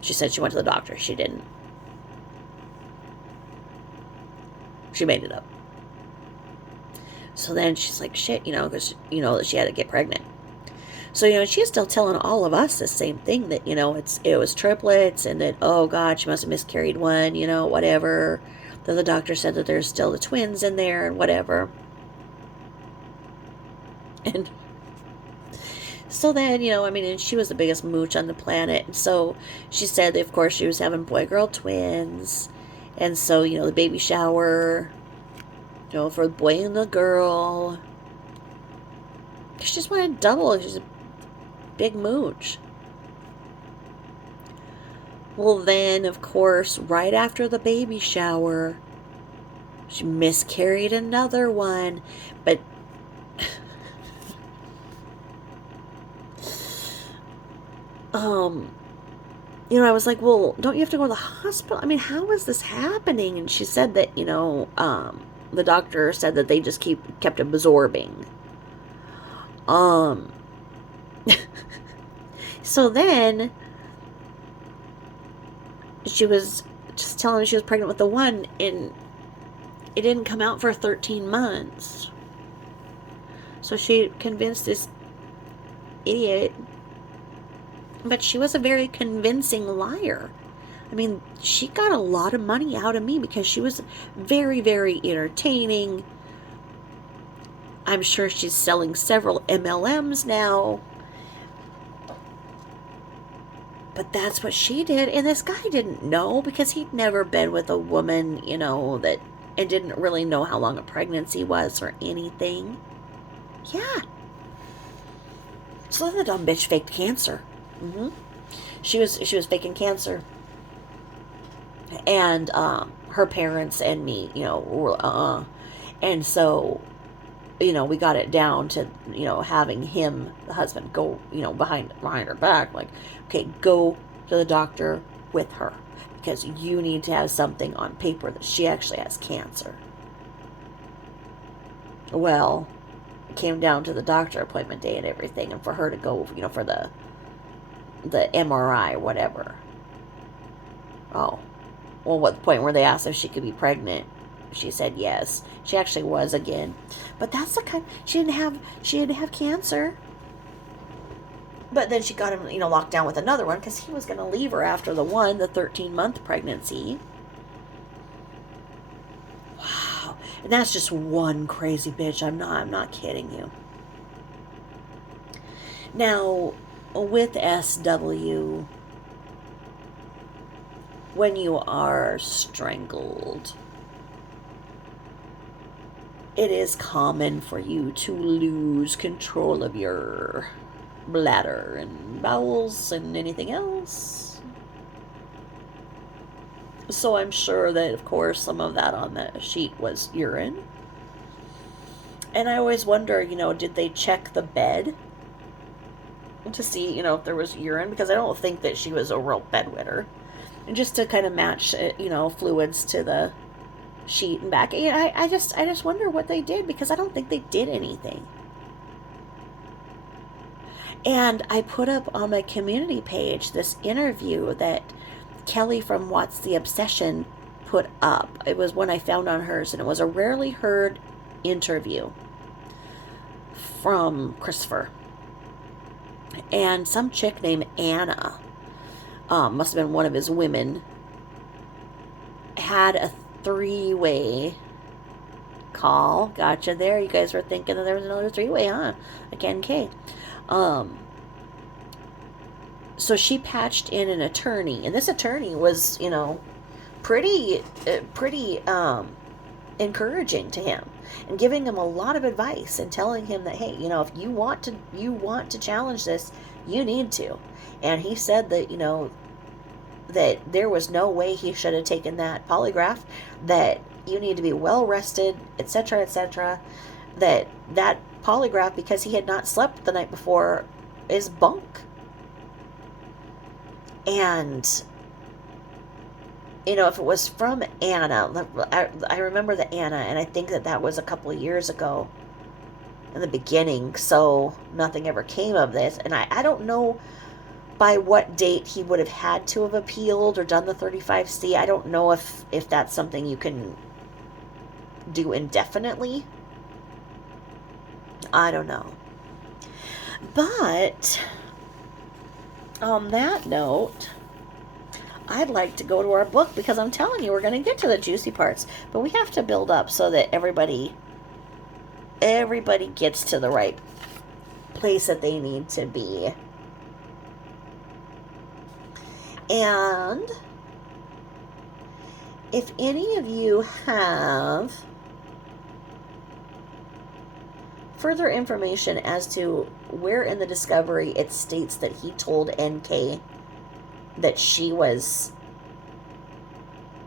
She said she went to the doctor. She didn't. She made it up. So then she's like, shit, because, that she had to get pregnant. So, she's still telling all of us the same thing, that, it was triplets, and that, oh, God, she must have miscarried one, whatever. Then the doctor said that there's still the twins in there and whatever. And so then, and she was the biggest mooch on the planet. And so she said that, of course, she was having boy-girl twins. And so, the baby shower, for the boy and the girl. She just wanted double. She's a big mooch. Well, then, of course, right after the baby shower, she miscarried another one. But I was like, well, don't you have to go to the hospital? I mean, how is this happening? And she said that, the doctor said that they just kept absorbing. So then she was just telling me she was pregnant with the one, and it didn't come out for 13 months. So she convinced this idiot, but she was a very convincing liar. I mean, she got a lot of money out of me because she was very, very entertaining. I'm sure she's selling several MLMs now. But that's what she did. And this guy didn't know because he'd never been with a woman, that, and didn't really know how long a pregnancy was or anything. Yeah. So the dumb bitch faked cancer. She was faking cancer. And her parents and me, were and so, we got it down to, having him, the husband, go, behind her back, like, okay, go to the doctor with her because you need to have something on paper that she actually has cancer. Well, it came down to the doctor appointment day and everything, and for her to go, for the MRI or whatever. Oh. Well, what point where they asked if she could be pregnant, she said yes. She actually was again. But that's the kind, she didn't have cancer. But then she got him, locked down with another one because he was going to leave her after the 13-month pregnancy. And that's just one crazy bitch. I'm not kidding you. Now, with SW, when you are strangled, it is common for you to lose control of your bladder and bowels and anything else. So I'm sure that, of course, some of that on the sheet was urine. And I always wonder, did they check the bed to see, if there was urine? Because I don't think that she was a real bedwetter. And just to kind of match, fluids to the sheet and back. I just wonder what they did, because I don't think they did anything. And I put up on my community page this interview that Kelly from What's the Obsession put up. It was one I found on hers, and it was a rarely heard interview from Christopher. And some chick named Anna, must have been one of his women, had a 3-way call. Gotcha there. You guys were thinking that there was another 3-way, huh? Again, K. So she patched in an attorney, and this attorney was, pretty encouraging to him, and giving him a lot of advice, and telling him that, hey, if you want to challenge this, you need to. And he said that, that there was no way he should have taken that polygraph, that you need to be well rested, etc., etc., that polygraph, because he had not slept the night before, is bunk. And if it was from Anna, I remember the Anna, and I think that was a couple of years ago in the beginning, so nothing ever came of this. And I don't know by what date he would have had to have appealed or done the 35C. I don't know if that's something you can do indefinitely. I don't know. But on that note, I'd like to go to our book, because I'm telling you, we're going to get to the juicy parts, but we have to build up so that everybody gets to the right place that they need to be. And if any of you have further information as to where in the discovery it states that he told NK that she was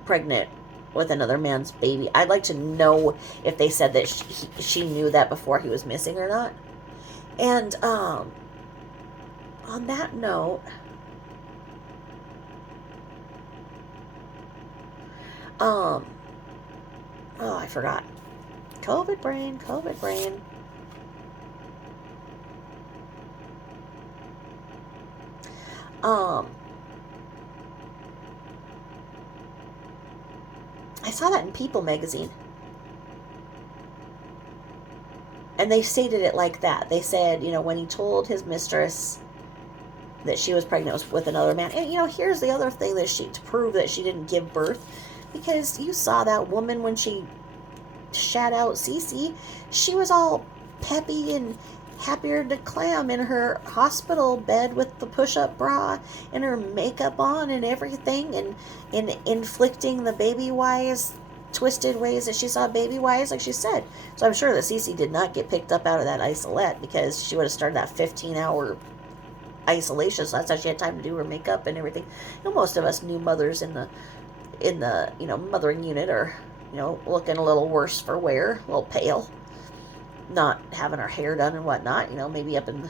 pregnant with another man's baby, I'd like to know if they said that she knew that before he was missing or not. And on that note, I forgot. COVID brain. I saw that in People magazine. And they stated it like that. They said, when he told his mistress that she was pregnant with another man. And, here's the other thing to prove that she didn't give birth. Because you saw that woman when she shat out Cece. She was all peppy and happier to clam in her hospital bed with the push-up bra and her makeup on and everything, and inflicting the baby-wise twisted ways that she saw baby-wise, like she said. So I'm sure that Cece did not get picked up out of that isolette, because she would have started that 15-hour isolation, so that's how she had time to do her makeup and everything. Most of us new mothers in the mothering unit are, looking a little worse for wear, a little pale, not having her hair done and whatnot, maybe up in,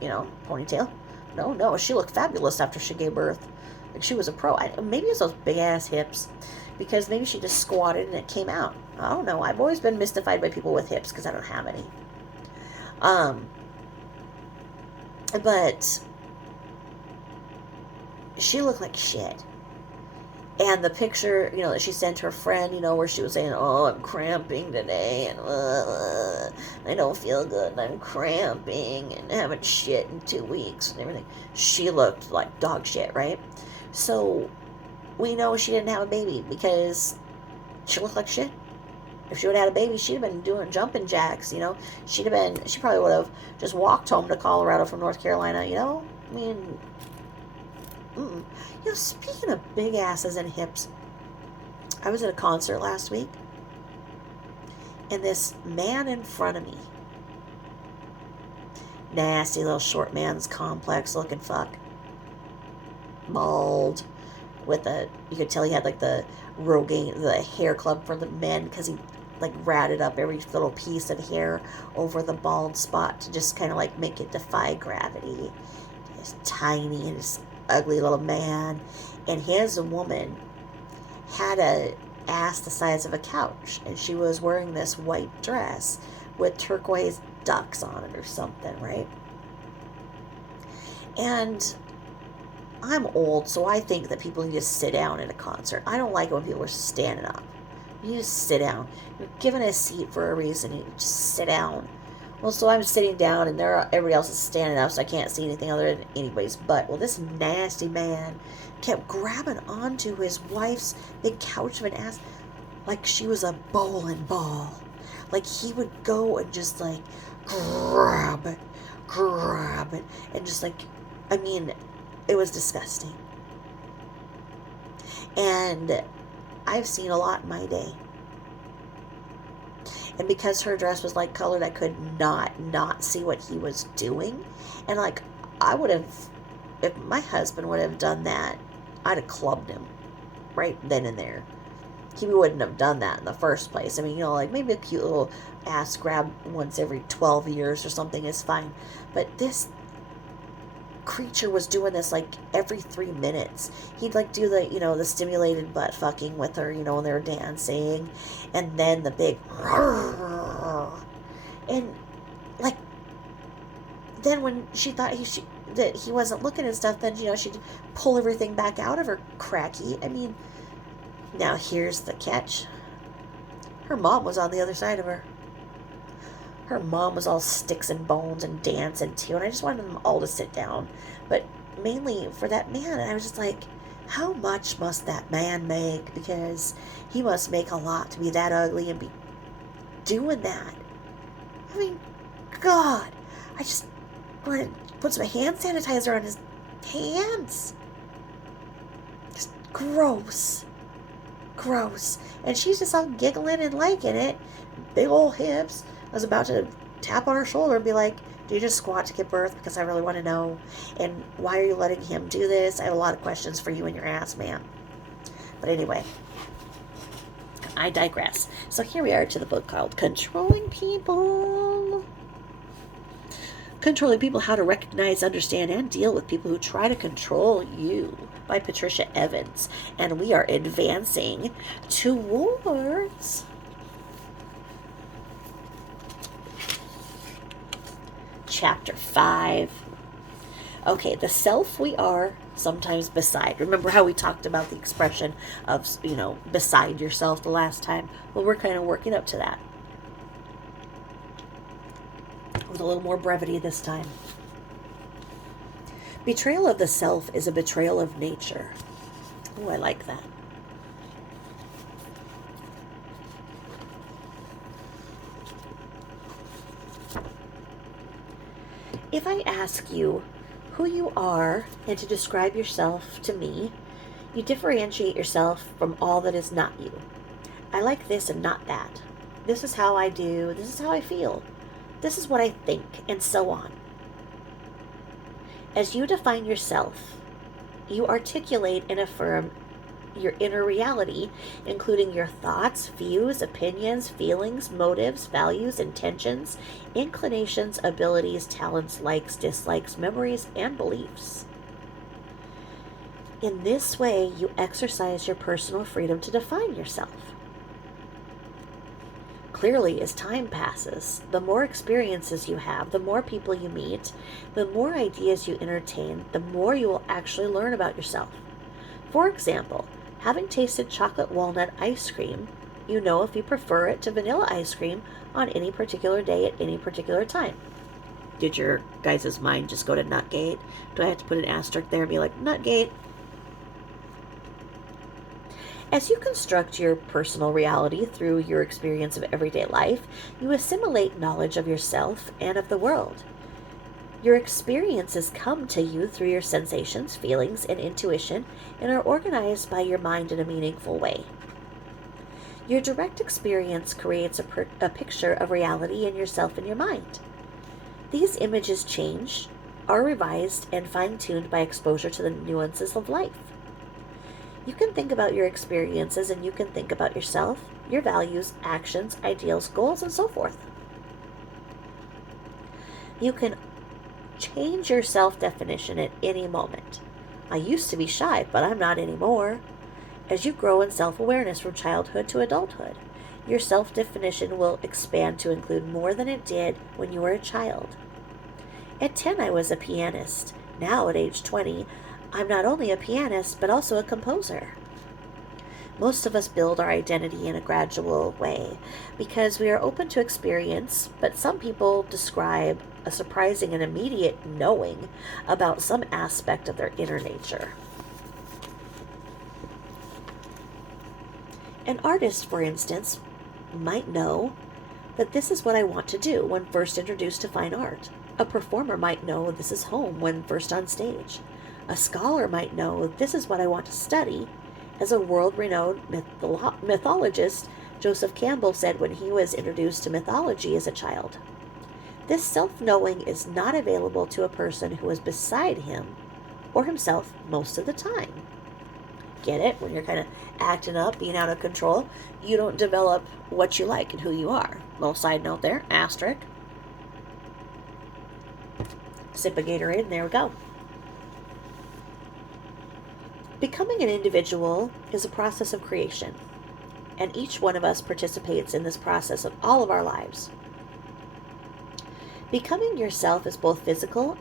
ponytail. No, she looked fabulous after she gave birth. Like she was a pro. Maybe it's those big ass hips, because maybe she just squatted and it came out. I don't know. I've always been mystified by people with hips, because I don't have any. But she looked like shit. And the picture, that she sent her friend, where she was saying, oh, I'm cramping today, and I don't feel good, and I'm cramping, and haven't shit in 2 weeks, and everything. She looked like dog shit, right? So we know she didn't have a baby, because she looked like shit. If she would have had a baby, she'd have been doing jumping jacks, She probably would have just walked home to Colorado from North Carolina. I mean, speaking of big asses and hips, I was at a concert last week, and this man in front of me, nasty little short man's complex looking fuck, bald, you could tell he had like the Rogaine, the hair club for the men, because he like ratted up every little piece of hair over the bald spot to just kind of like make it defy gravity. This tiny and this ugly little man, and his woman had a ass the size of a couch, and she was wearing this white dress with turquoise ducks on it or something, right? And I'm old, so I think that people need to sit down at a concert. I don't like it when people are standing up. You just sit down. You're given a seat for a reason. You just sit down. Well, so I'm sitting down, and everybody else is standing up, so I can't see anything other than anybody's butt. Well, this nasty man kept grabbing onto his wife's big couch of an ass like she was a bowling ball. Like he would go and just like grab it, and just like, I mean, it was disgusting. And I've seen a lot in my day. And because her dress was light colored, I could not see what he was doing. And like, I would have, if my husband would have done that, I'd have clubbed him right then and there. He wouldn't have done that in the first place. I mean, like maybe a cute little ass grab once every 12 years or something is fine. But this creature was doing this like every 3 minutes. He'd like do the stimulated butt fucking with her, when they were dancing, and then the big and like then when she thought that he wasn't looking and stuff, then she'd pull everything back out of her cracky. I mean, now here's the catch. Her mom was on the other side of her. Her mom was all sticks and bones and dancing too, and I just wanted them all to sit down. But mainly for that man, and I was just like, how much must that man make? Because he must make a lot to be that ugly and be doing that. I mean, God, I just want to put some hand sanitizer on his hands. Just gross. And she's just all giggling and liking it. Big old hips. I was about to tap on her shoulder and be like, do you just squat to give birth? Because I really want to know. And why are you letting him do this? I have a lot of questions for you and your ass, ma'am. But anyway, I digress. So here we are to the book called Controlling People. Controlling People, How to Recognize, Understand, and Deal with People Who Try to Control You, by Patricia Evans. And we are advancing towards Chapter 5. Okay, the self we are sometimes beside. Remember how we talked about the expression of, beside yourself the last time? Well, we're kind of working up to that. With a little more brevity this time. Betrayal of the self is a betrayal of nature. Oh, I like that. If I ask you who you are and to describe yourself to me, you differentiate yourself from all that is not you. I like this and not that. This is how I do. This is how I feel. This is what I think, and so on. As you define yourself, you articulate and affirm your inner reality, including your thoughts, views, opinions, feelings, motives, values, intentions, inclinations, abilities, talents, likes, dislikes, memories, and beliefs. In this way, you exercise your personal freedom to define yourself. Clearly, as time passes, the more experiences you have, the more people you meet, the more ideas you entertain, the more you will actually learn about yourself. For example, having tasted chocolate walnut ice cream, you know if you prefer it to vanilla ice cream on any particular day at any particular time. Did your guys' mind just go to Nutgate? Do I have to put an asterisk there and be like, Nutgate? As you construct your personal reality through your experience of everyday life, you assimilate knowledge of yourself and of the world. Your experiences come to you through your sensations, feelings, and intuition and are organized by your mind in a meaningful way. Your direct experience creates a picture of reality in yourself and your mind. These images change, are revised, and fine tuned by exposure to the nuances of life. You can think about your experiences and you can think about yourself, your values, actions, ideals, goals, and so forth. You can change your self definition at any moment. I used to be shy, but I'm not anymore. As you grow in self awareness from childhood to adulthood, your self definition will expand to include more than it did when you were a child. At 10, I was a pianist. Now, at age 20, I'm not only a pianist, but also a composer. Most of us build our identity in a gradual way because we are open to experience, but some people describe a surprising and immediate knowing about some aspect of their inner nature. An artist, for instance, might know that this is what I want to do when first introduced to fine art. A performer might know this is home when first on stage. A scholar might know this is what I want to study. As a world-renowned mythologist, Joseph Campbell said when he was introduced to mythology as a child. This self-knowing is not available to a person who is beside him or himself most of the time. Get it? When you're kind of acting up, being out of control, you don't develop what you like and who you are. Little side note there, asterisk. Sip of Gatorade, and there we go. Becoming an individual is a process of creation, and each one of us participates in this process of all of our lives. Becoming yourself is both physical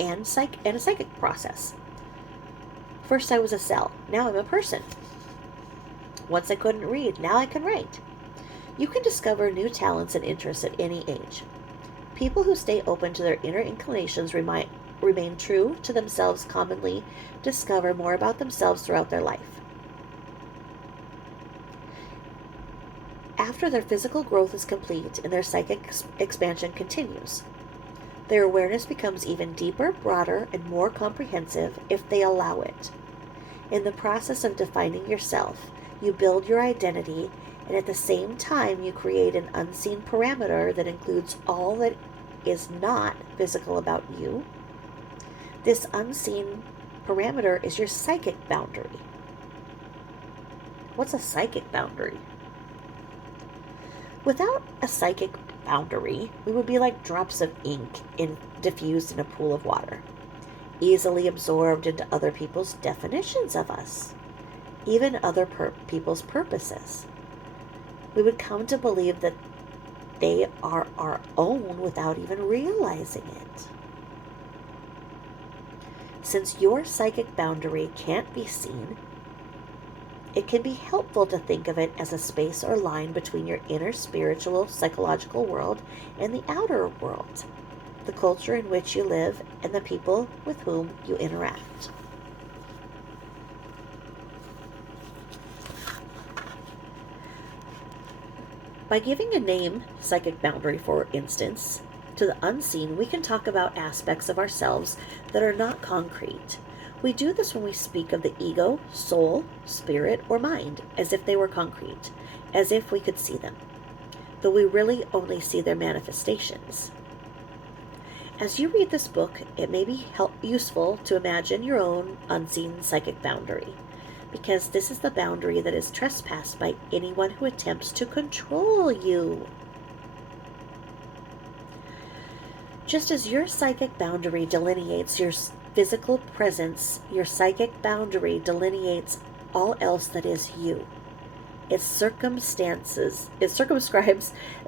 and a psychic process. First I was a cell, now I'm a person. Once I couldn't read, now I can write. You can discover new talents and interests at any age. People who stay open to their inner inclinations remain true to themselves commonly discover more about themselves throughout their life. After their physical growth is complete and their psychic expansion continues, their awareness becomes even deeper, broader, and more comprehensive if they allow it. In the process of defining yourself, you build your identity, and at the same time you create an unseen parameter that includes all that is not physical about you. This unseen parameter is your psychic boundary. What's a psychic boundary? Without a psychic boundary, we would be like drops of ink diffused in a pool of water, easily absorbed into other people's definitions of us, even other people's purposes. We would come to believe that they are our own without even realizing it. Since your psychic boundary can't be seen, it can be helpful to think of it as a space or line between your inner spiritual, psychological world and the outer world, the culture in which you live, and the people with whom you interact. By giving a name, psychic boundary for instance, to the unseen, we can talk about aspects of ourselves that are not concrete. We do this when we speak of the ego, soul, spirit, or mind as if they were concrete, as if we could see them, though we really only see their manifestations. As you read this book, it may be useful to imagine your own unseen psychic boundary, because this is the boundary that is trespassed by anyone who attempts to control you. Just as your psychic boundary delineates your physical presence, your psychic boundary delineates all else that is you. It circumscribes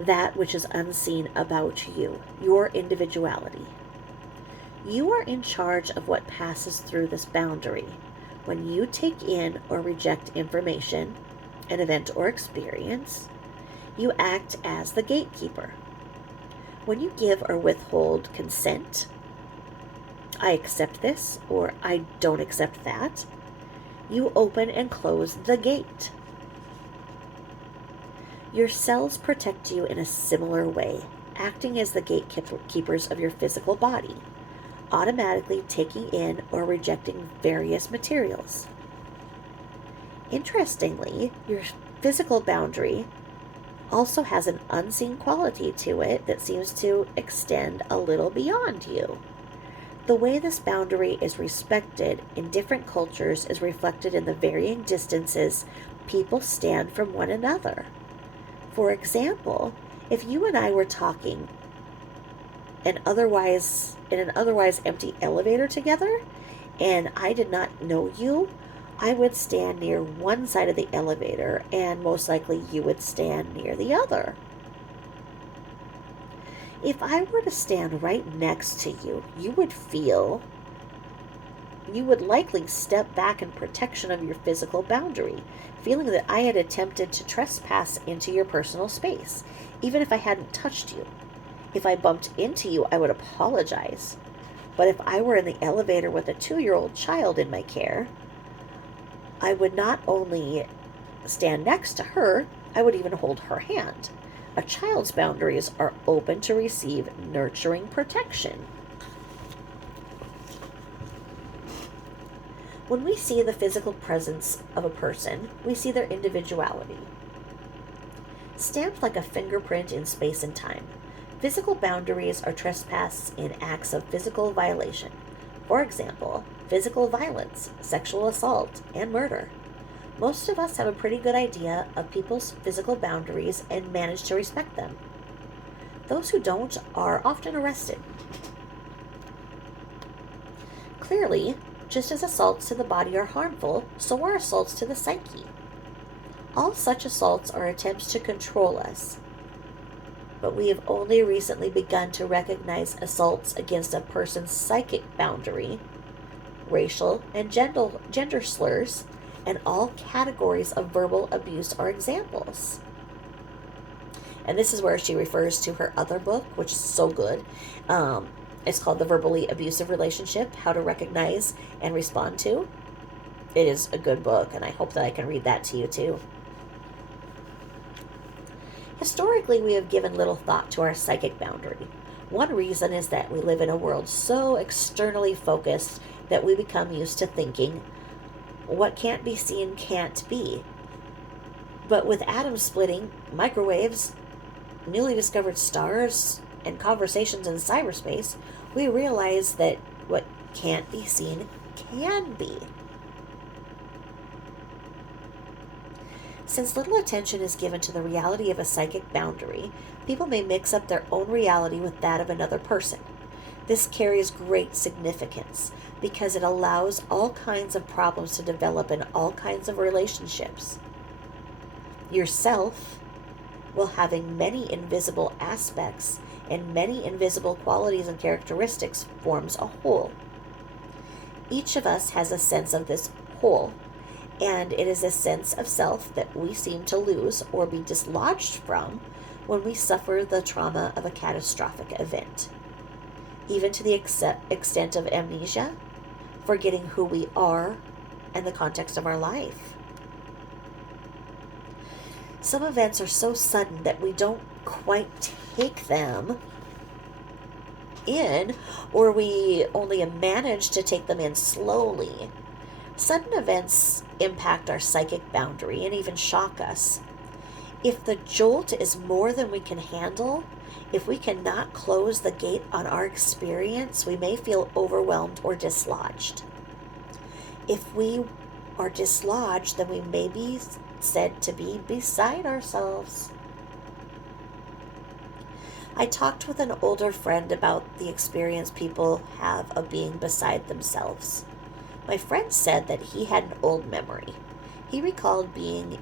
that which is unseen about you, your individuality. You are in charge of what passes through this boundary. When you take in or reject information, an event or experience, you act as the gatekeeper. When you give or withhold consent, I accept this or I don't accept that, You open and close the gate. Your cells protect you in a similar way, acting as the gatekeepers of your physical body, automatically taking in or rejecting various materials. Interestingly, your physical boundary also has an unseen quality to it that seems to extend a little beyond you. The way this boundary is respected in different cultures is reflected in the varying distances people stand from one another. For example, if you and I were talking in an otherwise empty elevator together and I did not know you, I would stand near one side of the elevator and most likely you would stand near the other. If I were to stand right next to you, you would likely step back in protection of your physical boundary, feeling that I had attempted to trespass into your personal space, even if I hadn't touched you. If I bumped into you, I would apologize. But if I were in the elevator with a 2-year-old child in my care, I would not only stand next to her, I would even hold her hand. A child's boundaries are open to receive nurturing protection. When we see the physical presence of a person, we see their individuality. Stamped like a fingerprint in space and time, physical boundaries are trespass in acts of physical violation. For example, physical violence, sexual assault, and murder. Most of us have a pretty good idea of people's physical boundaries and manage to respect them. Those who don't are often arrested. Clearly, just as assaults to the body are harmful, so are assaults to the psyche. All such assaults are attempts to control us, but we have only recently begun to recognize assaults against a person's psychic boundary, racial and gender slurs, and all categories of verbal abuse are examples. And this is where she refers to her other book, which is so good. It's called The Verbally Abusive Relationship, How to Recognize and Respond to. It is a good book, and I hope that I can read that to you too. Historically, we have given little thought to our psychic boundary. One reason is that we live in a world so externally focused that we become used to thinking, what can't be seen can't be. But with atom splitting, microwaves, newly discovered stars, and conversations in cyberspace, we realize that what can't be seen can be. Since little attention is given to the reality of a psychic boundary, people may mix up their own reality with that of another person. This carries great significance because it allows all kinds of problems to develop in all kinds of relationships. Yourself, while having many invisible aspects and many invisible qualities and characteristics, forms a whole. Each of us has a sense of this whole, and it is a sense of self that we seem to lose or be dislodged from when we suffer the trauma of a catastrophic event. Even to the extent of amnesia, forgetting who we are and the context of our life. Some events are so sudden that we don't quite take them in, or we only manage to take them in slowly. Sudden events impact our psychic boundary and even shock us. If the jolt is more than we can handle, if we cannot close the gate on our experience, we may feel overwhelmed or dislodged. If we are dislodged, then we may be said to be beside ourselves. I talked with an older friend about the experience people have of being beside themselves. My friend said that he had an old memory. He recalled being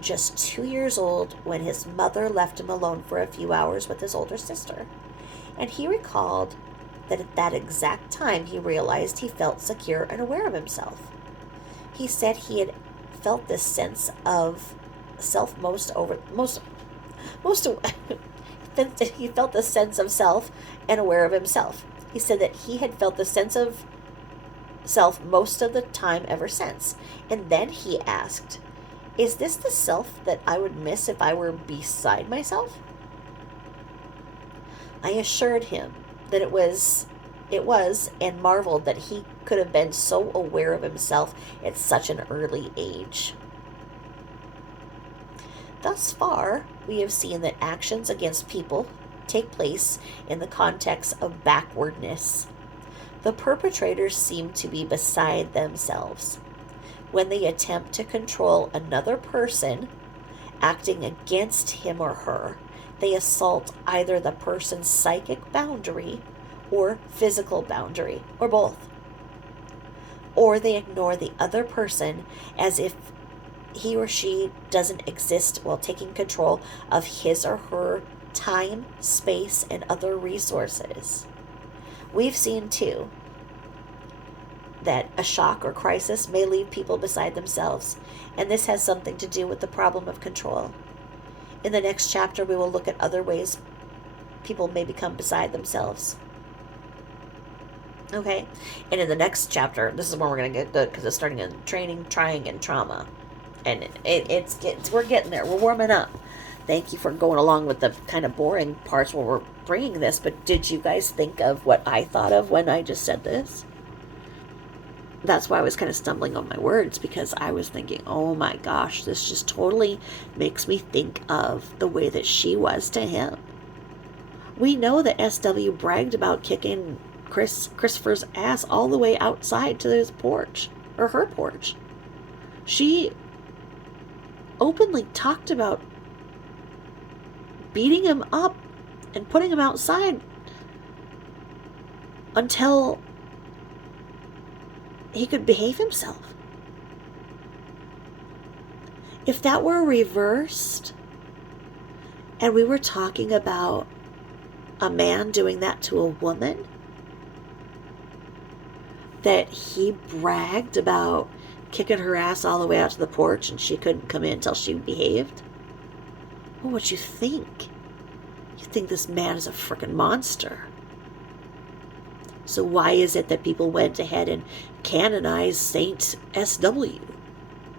just 2 years old when his mother left him alone for a few hours with his older sister. And he recalled that at that exact time he realized he felt secure and aware of himself. He said he had felt this sense of self he felt the sense of self and aware of himself. He said that he had felt the sense of self most of the time ever since. And then he asked, is this the self that I would miss if I were beside myself? I assured him that it was, and marveled that he could have been so aware of himself at such an early age. Thus far, we have seen that actions against people take place in the context of backwardness. The perpetrators seem to be beside themselves when they attempt to control another person acting against him or her. They assault either the person's psychic boundary or physical boundary, or both. Or they ignore the other person as if he or she doesn't exist while taking control of his or her time, space, and other resources. We've seen, too, that a shock or crisis may leave people beside themselves, and this has something to do with the problem of control. In the next chapter, we will look at other ways people may become beside themselves. Okay? And in the next chapter, this is where we're going to get good, because it's starting in training, trying, and trauma. And we're getting there. We're warming up. Thank you for going along with the kind of boring parts where we're bringing this, but did you guys think of what I thought of when I just said this? That's why I was kind of stumbling on my words, because I was thinking, oh my gosh, this just totally makes me think of the way that she was to him. We know that SW bragged about kicking Christopher's ass all the way outside to his porch, or her porch. She openly talked about beating him up and putting him outside until he could behave himself. If that were reversed, and we were talking about a man doing that to a woman, that he bragged about kicking her ass all the way out to the porch and she couldn't come in until she behaved, what would you think? You think this man is a freaking monster. So why is it that people went ahead and canonized Saint SW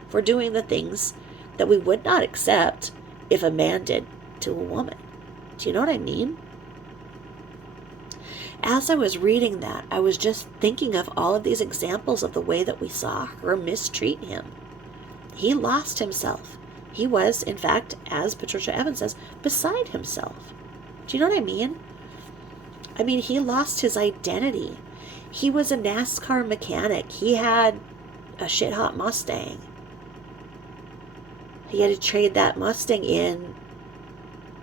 for doing the things that we would not accept if a man did to a woman? Do you know what I mean? As I was reading that, I was just thinking of all of these examples of the way that we saw her mistreat him. He lost himself. He was, in fact, as Patricia Evans says, beside himself. Do you know what I mean? I mean, he lost his identity. He was a NASCAR mechanic. He had a shit-hot Mustang. He had to trade that Mustang in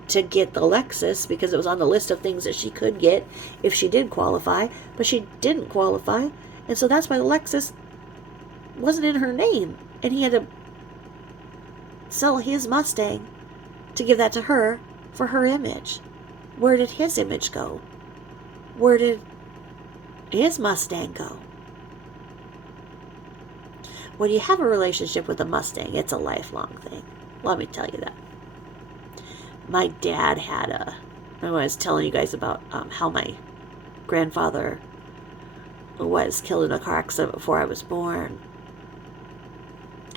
to get the Lexus because it was on the list of things that she could get if she did qualify, but she didn't qualify, and so that's why the Lexus wasn't in her name, and he had to sell his Mustang to give that to her for her image. Where did his image go? Where did his Mustang go? When you have a relationship with a Mustang, it's a lifelong thing. Let me tell you that. My dad had I was telling you guys about how my grandfather was killed in a car accident before I was born.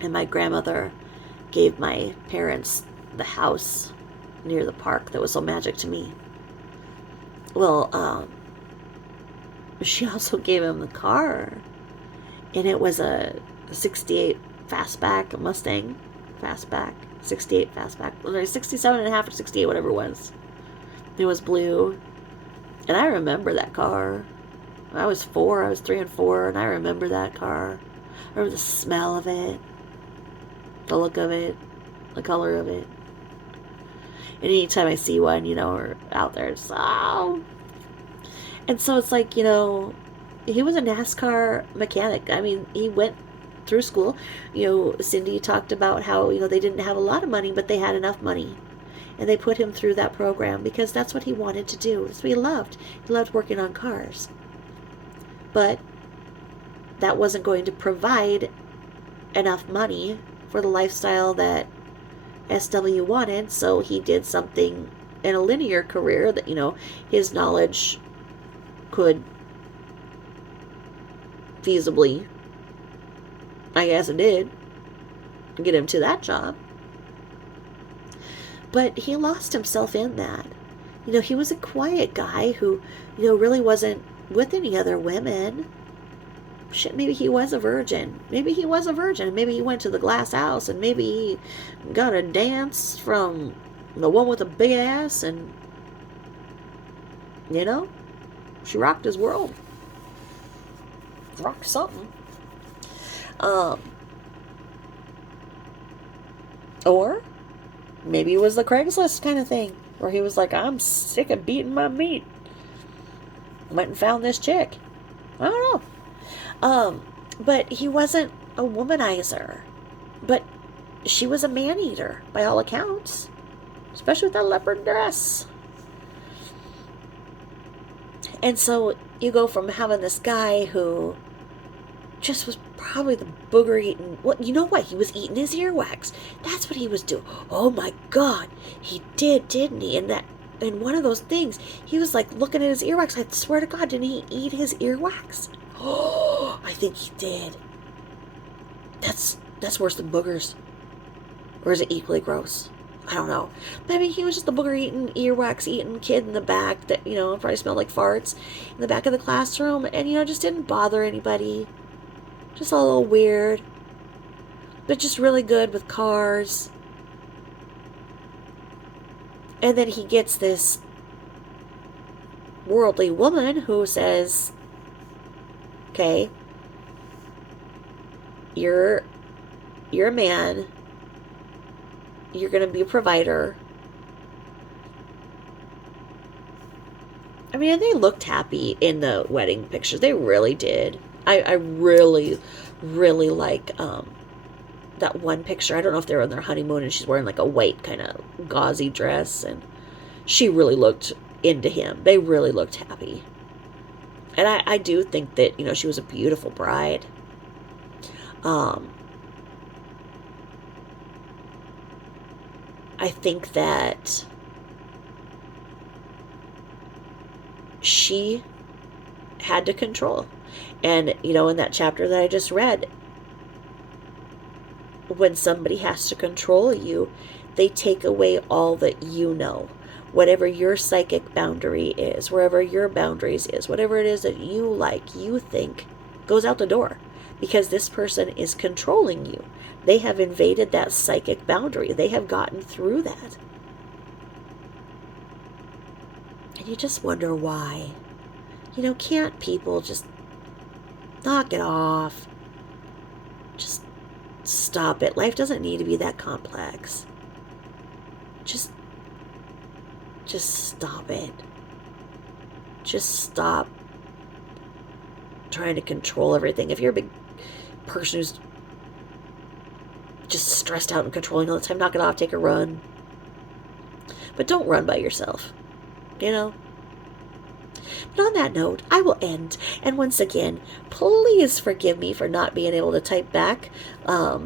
And my grandmother gave my parents the house near the park that was so magic to me. Well, she also gave him the car. And it was a 68 fastback, a Mustang fastback. 68 fastback. 67 and a half or 68, whatever it was. It was blue. And I remember that car. I was 3 and 4, and I remember that car. I remember the smell of it, the look of it, the color of it. And anytime I see one, or out there, it's oh. And so it's like, he was a NASCAR mechanic. I mean, he went through school. Cindy talked about how, they didn't have a lot of money, but they had enough money. And they put him through that program because that's what he wanted to do. That's what he loved. He loved working on cars. But that wasn't going to provide enough money for the lifestyle that SW wanted, so he did something in a linear career that, his knowledge could feasibly, I guess it did, get him to that job. But he lost himself in that. He was a quiet guy who, really wasn't with any other women. Shit, maybe he was a virgin. Maybe he was a virgin. Maybe he went to the glass house and maybe he got a dance from the one with the big ass and, she rocked his world. Rocked something. Or maybe it was the Craigslist kind of thing where he was like, I'm sick of beating my meat. Went and found this chick. I don't know. But he wasn't a womanizer. But she was a man-eater, by all accounts. Especially with that leopard dress. And so you go from having this guy who just was probably the booger eating. Well, you know what? He was eating his earwax. That's what he was doing. Oh my God. He did, didn't he? In one of those things, he was like looking at his earwax. I swear to God, didn't he eat his earwax? Oh, I think he did. That's worse than boogers. Or is it equally gross? I don't know. But I mean, he was just a booger eating, earwax eating kid in the back that, probably smelled like farts in the back of the classroom and, just didn't bother anybody. Just a little weird. But just really good with cars. And then he gets this worldly woman who says, okay, you're a man. You're going to be a provider. I mean, they looked happy in the wedding pictures. They really did. I really, really like that one picture. I don't know if they were on their honeymoon and she's wearing like a white kind of gauzy dress. And she really looked into him. They really looked happy. And I do think that, she was a beautiful bride. I think that she had to control. And, in that chapter that I just read, when somebody has to control you, they take away all that you know. Whatever your psychic boundary is, wherever your boundaries is, whatever it is that you like, you think, goes out the door. Because this person is controlling you. They have invaded that psychic boundary. They have gotten through that. And you just wonder why. Can't people just knock it off? Just stop it. Life doesn't need to be that complex. Just stop it. Just stop trying to control everything. If you're a big person who's just stressed out and controlling all the time, knock it off, take a run. But don't run by yourself. But on that note, I will end. And once again, please forgive me for not being able to type back. I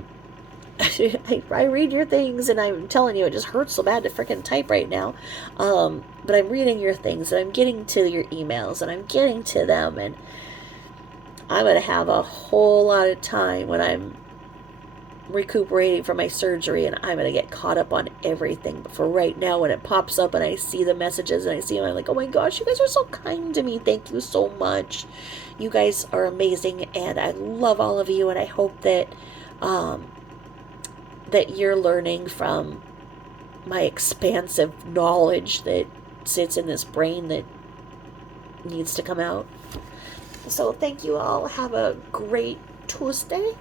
read your things and I'm telling you, it just hurts so bad to freaking type right now. But I'm reading your things and I'm getting to your emails and I'm getting to them, and I'm going to have a whole lot of time when I'm recuperating from my surgery, and I'm going to get caught up on everything. But for right now, when it pops up and I see the messages and I see them, I'm like, oh my gosh, you guys are so kind to me. Thank you so much. You guys are amazing, and I love all of you, and I hope that that you're learning from my expansive knowledge that sits in this brain that needs to come out. So thank you all. Have a great Tuesday.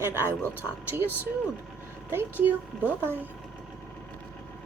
And I will talk to you soon. Thank you. Bye-bye.